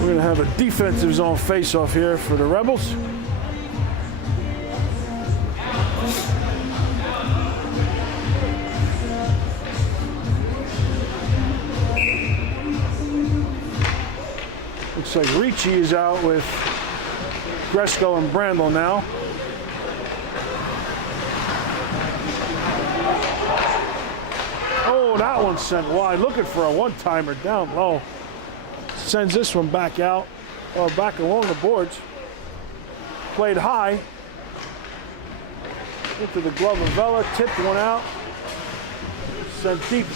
We're going to have a defensive zone face-off here for the Rebels. Looks like Ricci is out with Gresco and Brandel now. Oh, that one's sent wide. Looking for a one-timer down low. Sends this one back out, or back along the boards. Played high. Into the glove of Vella, tipped one out. Sent deep.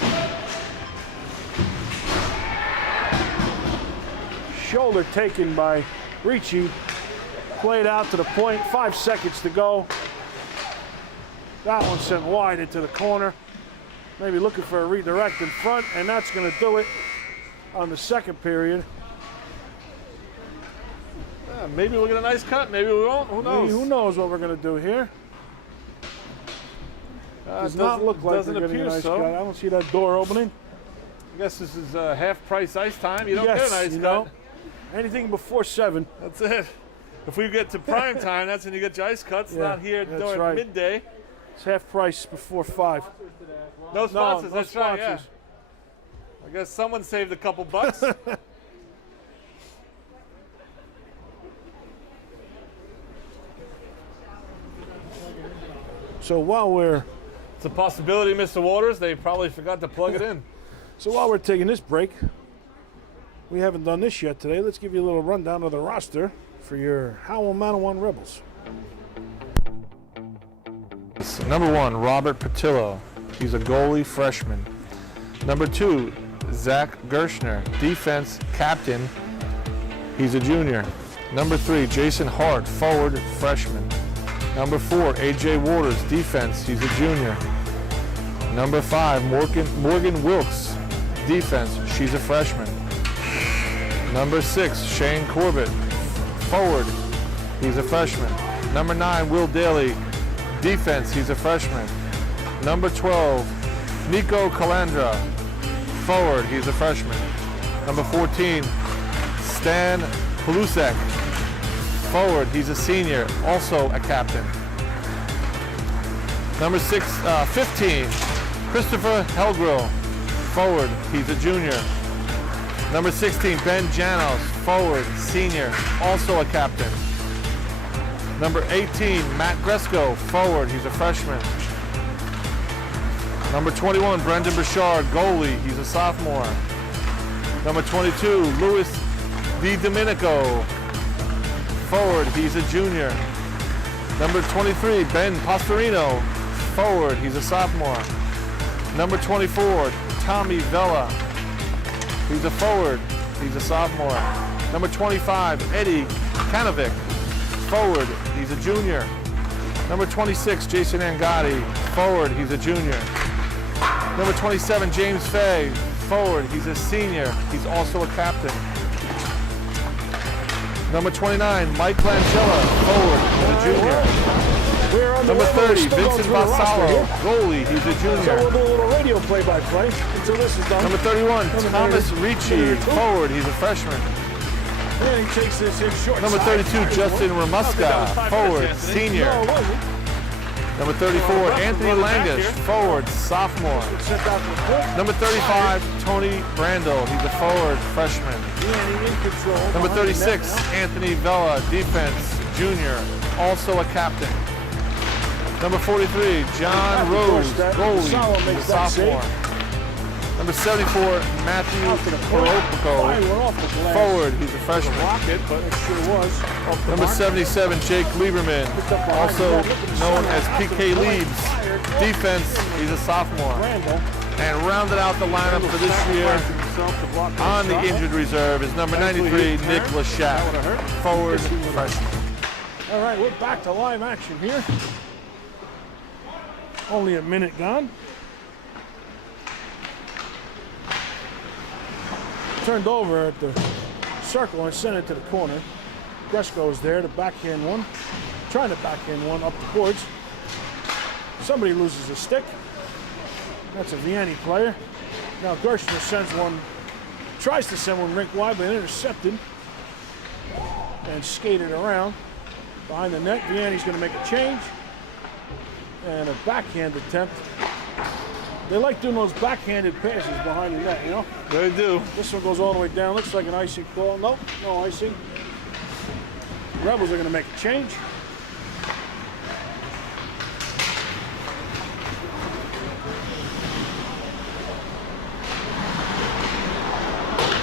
Shoulder taken by Ricci. Played out to the point, 5 seconds to go. That one sent wide into the corner. Maybe looking for a redirect in front, and that's going to do it on the second period. Maybe we'll get a nice cut, maybe we won't. Who knows? Who knows what we're going to do here? Does not look like we're getting a nice cut. I don't see that door opening. I guess this is half-price ice time. You don't get a nice cut. Anything before 7. That's it. If we get to prime time, that's when you get your ice cuts. Not here during midday. It's half price before 5. No sponsors. No that's sponsors. right. Yeah. I guess someone saved a couple bucks. So while we're... It's a possibility, Mr. Waters. They probably forgot to plug it in. So while we're taking this break, we haven't done this yet today. Let's give you a little rundown of the roster for your Howell Matawan Rebels. Number 1, Robert Patillo. He's a goalie freshman. Number 2, Zach Gershner, defense captain. he's a junior. Number 3, Jason Hart, forward, freshman. Number 4, AJ Waters, defense, he's a junior. Number 5, Morgan Wilkes, defense, she's a freshman. Number 6, Shane Corbett, forward, he's a freshman. Number 9, Will Daly, defense, he's a freshman. Number 12, Nico Calandra, forward, he's a freshman. Number 14, Stan Palusek, forward, he's a senior, also a captain. Number 15, Christopher Helgrill, forward, he's a junior. Number 16, Ben Janos, forward, senior, also a captain. Number 18, Matt Gresco, forward, he's a freshman. Number 21, Brendan Bouchard, goalie, he's a sophomore. Number 22, Luis Di Domenico, forward, he's a junior. Number 23, Ben Pastorino, forward, he's a sophomore. Number 24, Tommy Vella, he's a forward, he's a sophomore. Number 25, Eddie Kanovic, forward, he's a junior. Number 26, Jason Angadi, forward, he's a junior. Number 27, James Fay, forward, he's a senior, he's also a captain. Number 29, Mike Langella, forward, he's a junior. Number 30, Vincent Bassalo, goalie, he's a junior. So we'll do a little radio play-by-play until this is done. Number 31, Thomas Ricci, forward, he's a freshman. And he takes this in short. Number 32, Justin Ramuska, forward, senior. No, it wasn't. Number 34, Anthony Langish, forward, sophomore. Sent out to the foot. Number 35, Tony Brandel, he's a forward, freshman. Vianney in control. Number behind the 36, net now. Anthony Vella, defense, junior, also a captain. Number 43, John Rose, goalie, he's a sophomore. Number 74, Matthew Koropico, forward, he's a freshman. Rocket, but it sure was. Off the Number mark. 77, Jake Lieberman, also known as PK Leibs, defense, he's a sophomore. Randall. And rounded out the lineup for this year on the injured reserve is number 93, Nick Lachette, forward, freshman. All right, we're back to live action here. Only a minute gone. Turned over at the circle and sent it to the corner. Gresco's there to backhand one. Trying to backhand one up the boards. Somebody loses a stick. That's a Vianney player. Now Gershner sends one, tries to send one rink wide, but intercepted and skated around behind the net. Vianney's going to make a change and a backhand attempt. They like doing those backhanded passes behind the net, you know? They do. This one goes all the way down. Looks like an icing call. Nope, no icing. Rebels are going to make a change.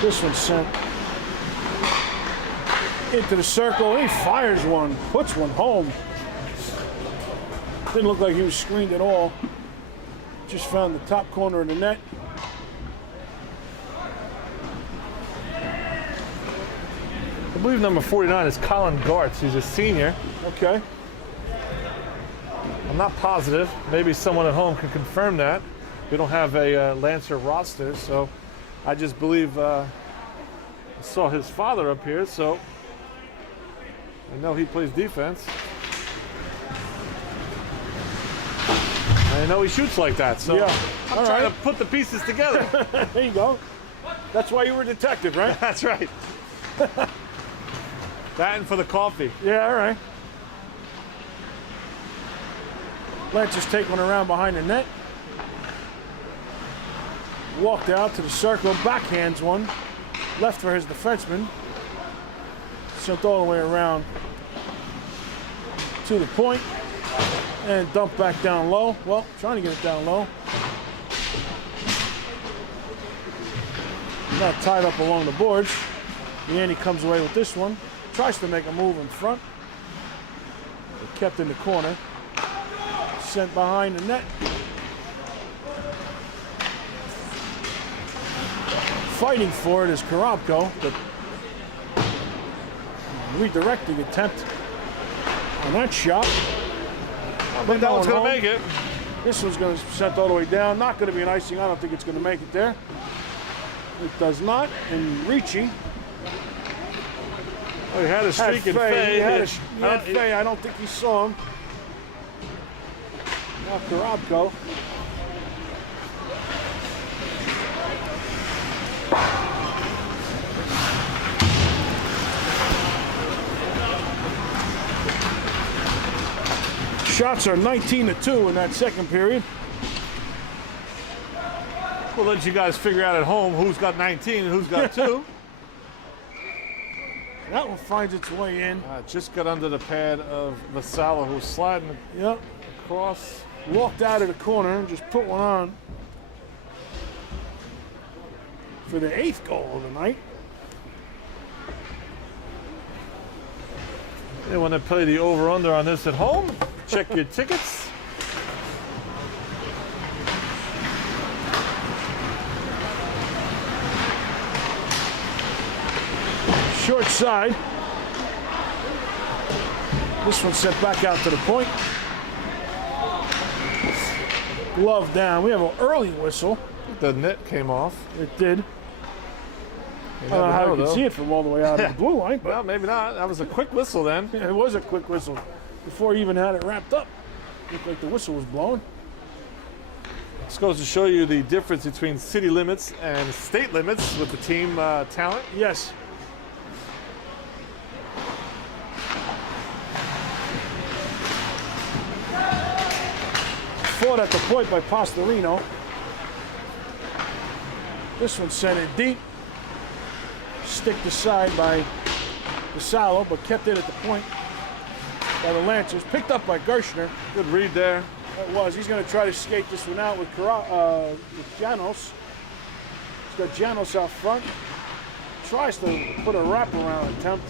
This one's sent into the circle. He fires one, puts one home. Didn't look like he was screened at all. Just found the top corner of the net. I believe number 49 is Colin Gartz. He's a senior. Okay. I'm not positive. Maybe someone at home can confirm that. We don't have a Lancer roster, so I just believe I saw his father up here, so I know he plays defense. I know he shoots like that, so Yeah. I'm All trying right. to put the pieces together. There you go. That's why you were a detective, right? That's right. That and for the coffee. Yeah, all right. Let's just take one around behind the net. Walked out to the circle, backhands one. Left for his defenseman. Sent all the way around to the point. And dumped back down low. Well, trying to get it down low. Now tied up along the boards. Vianney comes away with this one. Tries to make a move in front. But kept in the corner. Sent behind the net. Fighting for it is Karobko, but Redirecting attempt on that shot. I think that one's going to make it. This one's going to be sent all the way down. Not going to be an icing. I don't think it's going to make it there. It does not. And Ricci Oh, he had a streak in Fay. He had Fay. I don't think he saw him. Now Karabko. Shots are 19-2 in that second period. We'll let you guys figure out at home who's got 19 and who's got 2. That one finds its way in. Just got under the pad of Vassallo, who's sliding across. Walked out of the corner and just put one on for the 8th goal of the night. They want to play the over-under on this at home. Check your tickets. Short side. This one sent back out to the point. Glove down. We have an early whistle. The net came off. It did. I don't know how you can see it from all the way out of the blue line, but Well, maybe not. That was a quick whistle then. it was a quick whistle before he even had it wrapped up. Looked like the whistle was blowing. This goes to show you the difference between city limits and state limits with the team talent. Yes. Fought at the point by Pastorino. This one sent it deep. Sticked aside by Vassallo, but kept it at the point by the Lancers. Picked up by Gershner. Good read there. That was. He's going to try to skate this one out with Janos. He's got Janos out front. Tries to put a wraparound attempt.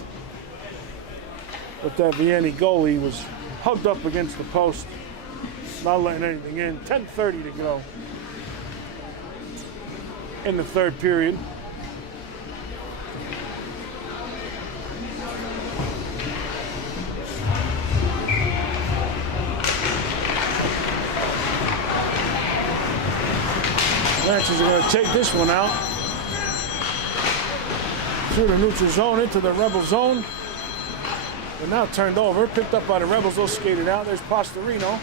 But that Vianney goalie was hugged up against the post. Not letting anything in. 10:30 to go in the third period. Lancers are going to take this one out through the neutral zone into the Rebel zone. They're now turned over, picked up by the Rebels. They'll skate it out. There's Pastorino.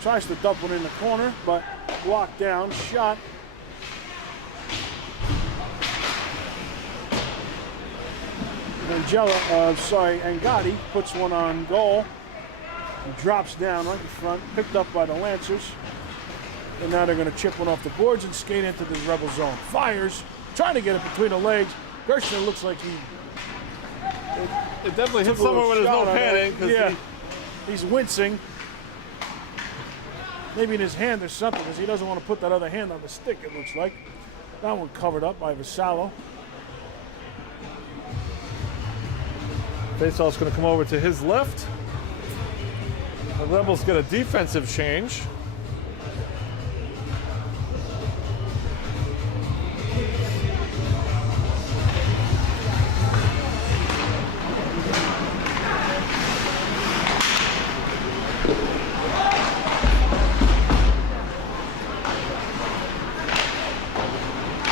Tries to dump one in the corner, but blocked down. Shot. Angadi puts one on goal. He drops down right in front, picked up by the Lancers. And now they're going to chip one off the boards and skate into the Rebel zone. Fires, trying to get it between the legs. Gershner looks like he... It definitely hit somewhere where there's no padding. Yeah, he's wincing. Maybe in his hand there's something because he doesn't want to put that other hand on the stick, it looks like. That one covered up by Vassallo. Faceoff's going to come over to his left. The Rebels get a defensive change.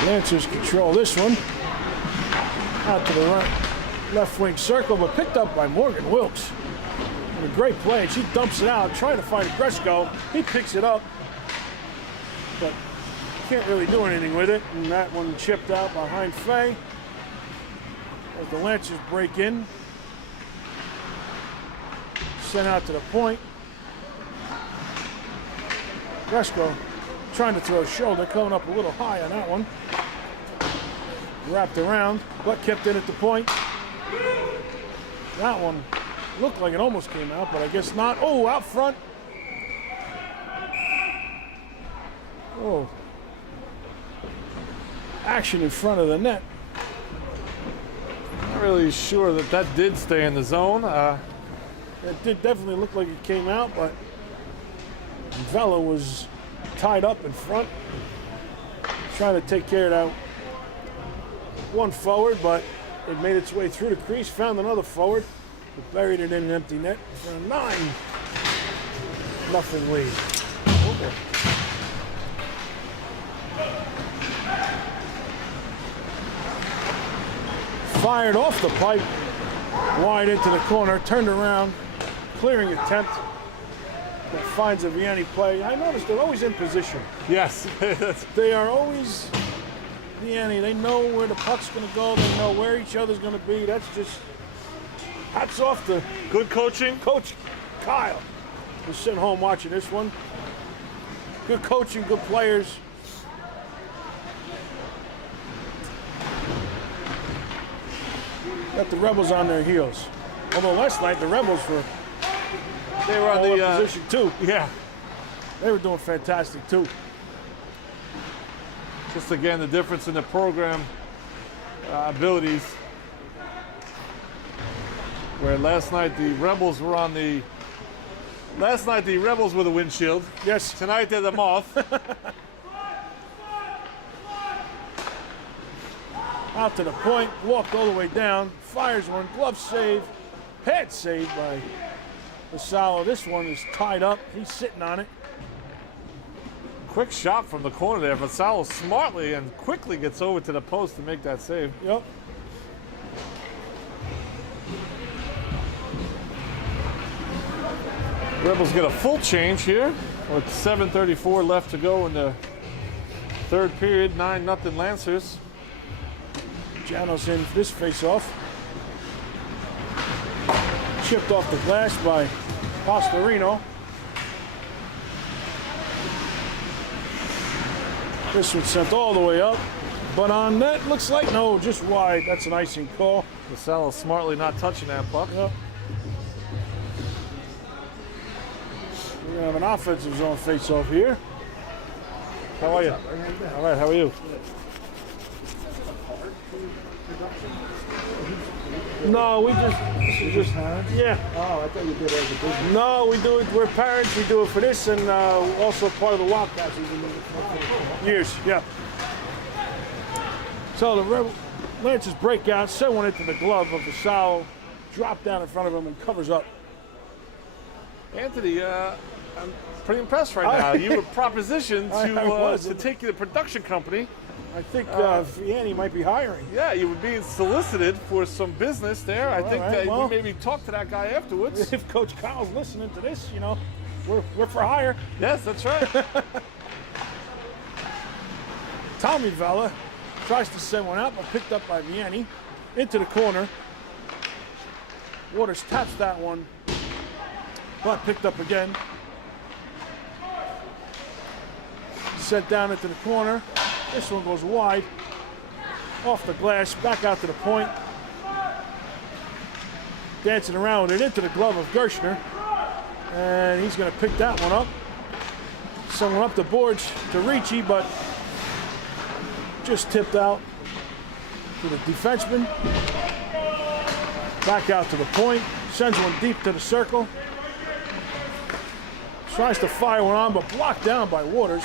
Lancers control this one. Out to the right, left wing circle, but picked up by Morgan Wilkes. And a great play. She dumps it out, trying to find Gresko. He picks it up, but can't really do anything with it. And that one chipped out behind Fay. As the Lancers break in. Sent out to the point. Gresko trying to throw a shoulder, coming up a little high on that one. Wrapped around, but kept in at the point. That one looked like it almost came out, but I guess not. Oh, out front. Oh. Action in front of the net. Not really sure that that did stay in the zone. It did definitely look like it came out, but Vela was tied up in front, trying to take care of that one forward, but It made its way through the crease, found another forward, but buried it in an empty net for a 9-0 lead. Okay. Fired off the pipe, wide into the corner, turned around, clearing attempt that finds a Vianney play. I noticed they're always in position. Yes. They are always Vianney. They know where the puck's going to go. They know where each other's going to be. That's just hats off to Good coaching. Coach Kyle. We're sitting home watching this one. Good coaching, good players. Got the Rebels on their heels. Although last night the Rebels were They were on all in the position too. yeah. They were doing fantastic too. Just again the difference in the program abilities. Where last night the Rebels were on the. Last night the Rebels were the windshield. Yes. Tonight they're the moth. Out to the point, walked all the way down, fires one, glove save, pad save by Masalo. This one is tied up. He's sitting on it. Quick shot from the corner there. Vassallo smartly and quickly gets over to the post to make that save. Yep. Rebels get a full change here with 7:34 left to go in the third period. 9-0 Lancers. Janos in this face-off. Chipped off the glass by Pastorino. This one sent all the way up, but on net, looks like no, just wide. That's an icing call. Vassallo smartly not touching that puck. Yep. We're gonna have an offensive zone face-off here. How are you? All right, how are you? No, we just yeah. Oh, I thought you did it as a business. No, we do it. We're parents. We do it for this, and also part of the Wildcats. Years, yeah. So the Lancers break out, send one into the glove of Vassallo, drop down in front of him, and covers up. Anthony, I'm pretty impressed right now. You were propositioned to take you to the production company. I think Vianney might be hiring. Yeah, you were being solicited for some business there. I think right, that well, we maybe talk to that guy afterwards. If Coach Kyle's listening to this, you know, we're for hire. Yes, that's right. Tommy Vella tries to send one out, but picked up by Vianney into the corner. Waters taps that one, but picked up again. Sent down into the corner. This one goes wide, off the glass, back out to the point. Dancing around with it into the glove of Gershner. And he's going to pick that one up. Send one up the boards to Ricci, but just tipped out to the defenseman. Back out to the point. Sends one deep to the circle. Tries to fire one on, but blocked down by Waters.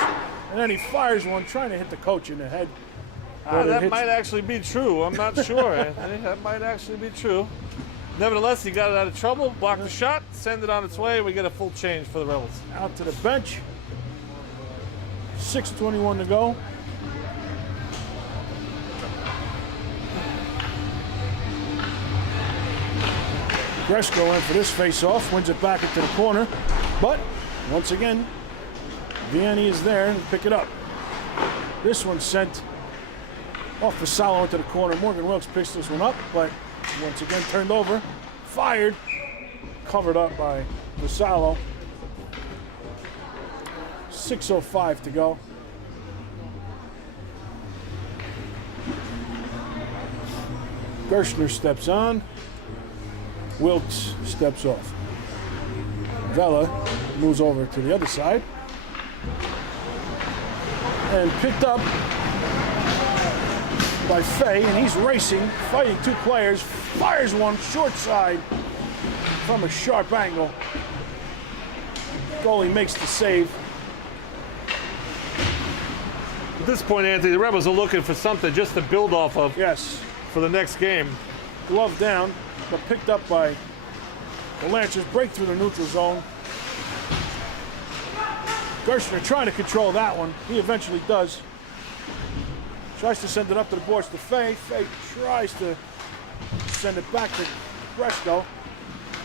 And then he fires one, trying to hit the coach in the head. That might actually be true. I'm not sure, Anthony. That might actually be true. Nevertheless, he got it out of trouble, blocked the shot, send it on its way. We get a full change for the Rebels. Out to the bench. 6:21 to go. Gresco in for this face-off, wins it back into the corner. But, once again, Vianney is there to pick it up. This one sent off Vassallo into the corner. Morgan Wilkes picks this one up, but once again turned over, fired, covered up by Vassallo. 6:05 to go. Gershner steps on. Wilkes steps off. Vella moves over to the other side. And picked up by Fay, and he's racing, fighting two players, fires one short side from a sharp angle. Goalie makes the save. At this point, Anthony, the Rebels are looking for something just to build off of Yes. for the next game. glove down, but picked up by the Lancers. Break through the neutral zone. Gershner trying to control that one. He eventually does. Tries to send it up to the boards to Fay. Fay tries to send it back to Bresco,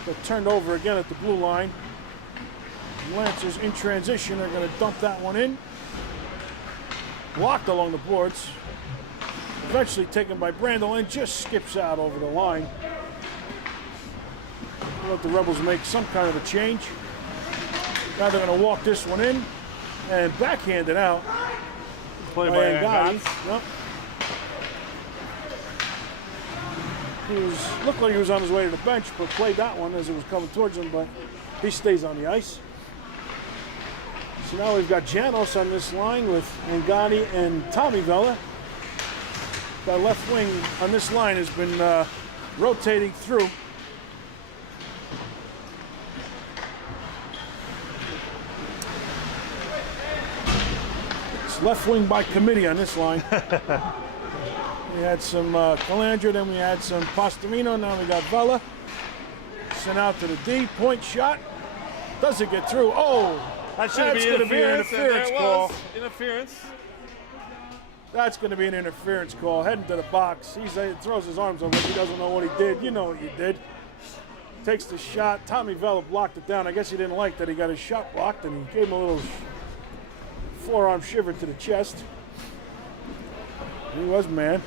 but turned over again at the blue line. Lancers in transition are going to dump that one in. Blocked along the boards. Eventually taken by Brandel and just skips out over the line. Let the Rebels make some kind of a change. Now they're going to walk this one in and backhand it out. Play by Angadi. Yep. Looked like he was on his way to the bench, but played that one as it was coming towards him, but he stays on the ice. So now we've got Janos on this line with Angadi and Tommy Vella. That left wing on this line has been rotating through. It's left wing by committee on this line. We had some Calandra, then we had some Pastorino, now we got Vella. Sent out to the D, point shot. Doesn't get through. Oh! That should be going to be an interference call. Interference. That's going to be an interference call. Heading to the box. He throws his arms up like he doesn't know what he did. You know what he did. Takes the shot. Tommy Vella blocked it down. I guess he didn't like that he got his shot blocked, and he gave him a little forearm shiver to the chest. He was mad.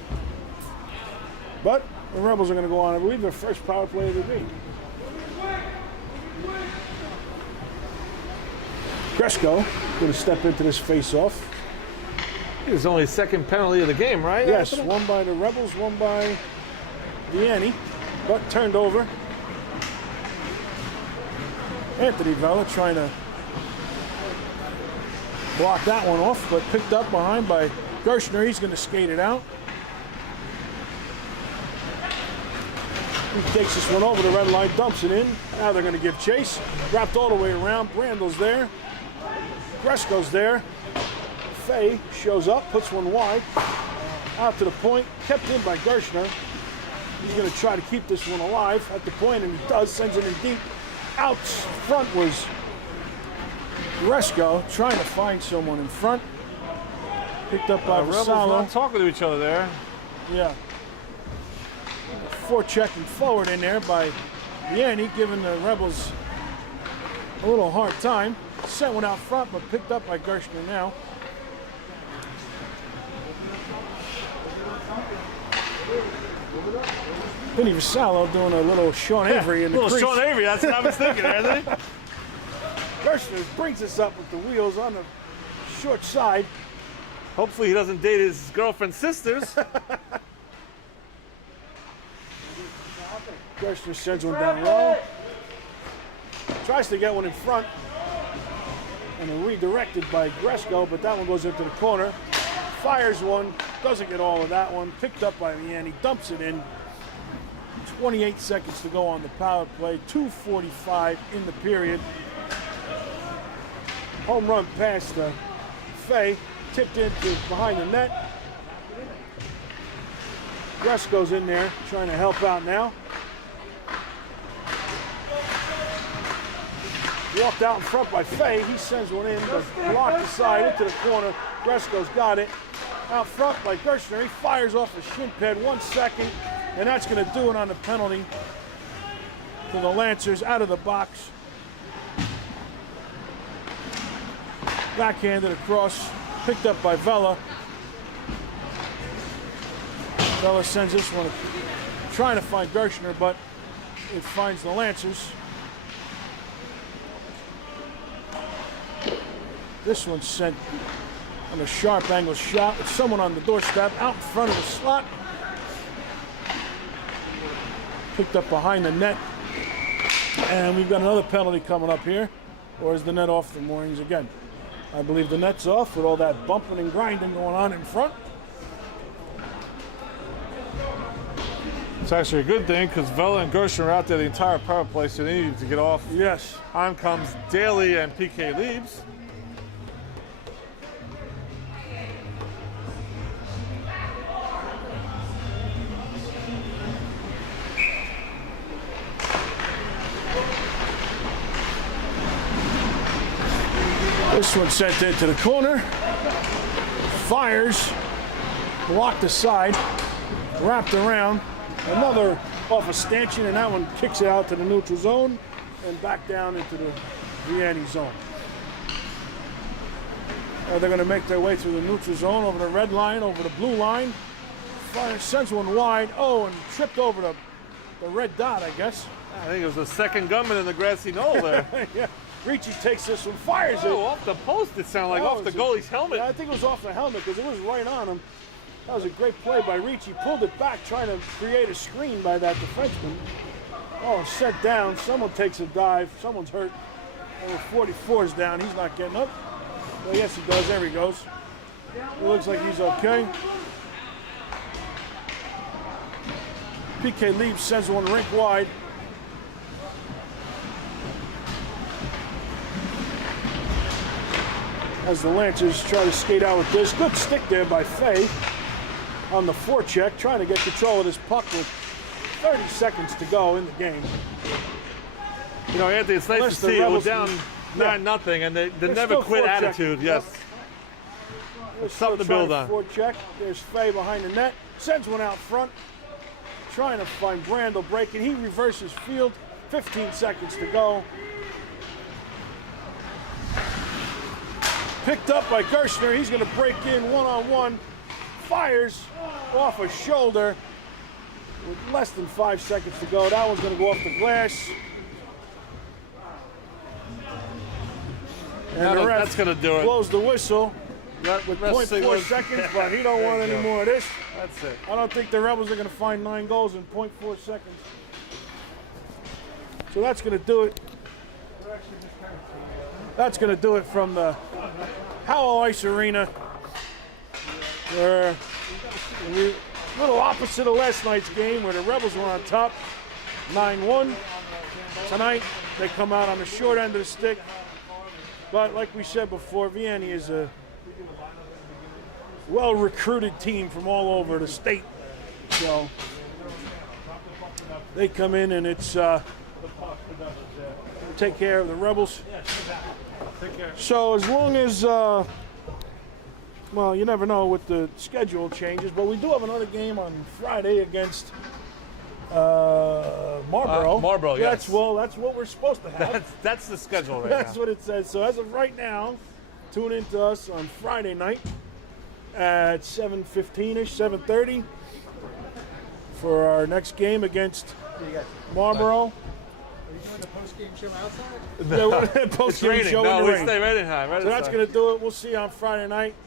But the Rebels are going to go on, I believe, their first power play of the game. Cresco going to step into this face-off. It was only second penalty of the game, right? Yes, one by the Rebels, one by Vianney, but turned over. Anthony Vella trying to block that one off, but picked up behind by Gershner. He's going to skate it out. He takes this one over the red line, dumps it in. Now they're going to give chase. Wrapped all the way around. Brandel's there. Cresco's there. Fay shows up, puts one wide. Out to the point, kept in by Gershner. He's going to try to keep this one alive at the point, and he does, sends it in deep. Out front was Cresco trying to find someone in front. Picked up by Rebels Vassallo. not talking to each other there. Yeah. Forechecking forward in there by Vianney, giving the Rebels a little hard time. Sent one out front, but picked up by Gershner now. Vinny Vassallo doing a little Sean Avery in the crease. Sean Avery, that's what I was thinking, Anthony. Gershner brings us up with the wheels on the short side. Hopefully he doesn't date his girlfriend's sisters. Gershner sends one down low. Tries to get one in front. And then redirected by Cresco, but that one goes into the corner. Fires one, doesn't get all of that one. Picked up by Vianney, dumps it in. 28 seconds to go on the power play. 2:45 in the period. Home run pass to Fay. Tipped into behind the net. Cresco's in there trying to help out now. Walked out in front by Fay. He sends one in, but blocked aside into the corner. Cresco's got it. Out front by Gershner. He fires off a shin pad, 1 second, and that's going to do it on the penalty to the Lancers out of the box. Backhanded across, picked up by Vella. Vella sends this one trying to find Gershner, but it finds the Lancers. This one's sent on a sharp angle shot with someone on the doorstep out in front of the slot. Picked up behind the net. And we've got another penalty coming up here. Or is the net off the moorings again? I believe the net's off with all that bumping and grinding going on in front. It's actually a good thing because Vella and Gershner are out there the entire power play, so they need to get off. Yes. On comes Daly and PK Leaves. This one sent into the corner. Fires. Blocked aside. Wrapped around. Another off a stanchion, and that one kicks it out to the neutral zone and back down into the Vianney zone. They're going to make their way through the neutral zone, over the red line, over the blue line. Fire sends one wide. Oh, and tripped over the red dot, I guess. I think it was the second gunman in the grassy knoll there. Yeah. Ricci takes this one, fires it. Off the post, it sounded like off the goalie's helmet. Yeah, I think it was off the helmet because it was right on him. That was a great play by Ricci. Pulled it back, trying to create a screen by that defenseman. Oh, set down. Someone takes a dive. Someone's hurt. Number 44 is down. He's not getting up. Well, yes, he does. There he goes. It looks like he's okay. PK Leaves sends one rink wide. As the Lancers try to skate out with this. Good stick there by Fay on the forecheck, trying to get control of this puck with 30 seconds to go in the game. You know, Anthony, it's nice to see it was down 9-0, and the never quit attitude. Yes. It's something to build on. Forecheck. There's Fay behind the net. Sends one out front. Trying to find Brandel breaking. He reverses field. 15 seconds to go. Picked up by Gershner. He's going to break in one-on-one. Fires off a shoulder with less than 5 seconds to go. That one's going to go off the glass. And the ref that's going to do it. blows the whistle with 0.4 seconds, but he don't want any more of this. That's it. I don't think the Rebels are going to find 9 goals in 0.4 seconds. So that's going to do it. That's going to do it from the Howell Ice Arena. Where a little opposite of last night's game where the Rebels were on top 9-1. Tonight they come out on the short end of the stick. But like we said before, Vianney is a well-recruited team from all over the state. So they come in and it's take care of the Rebels. So as long as, well, you never know with the schedule changes, but we do have another game on Friday against Marlboro. Marlboro, yes. That's what we're supposed to have. That's the schedule right now. That's what it says. So as of right now, tune in to us on Friday night at 7:15ish, 7:30 for our next game against Marlboro. Are you doing a post-game show outside? Yeah, post-game show No, in the we rain. stay right in high. Right So that's going to do it. We'll see you on Friday night.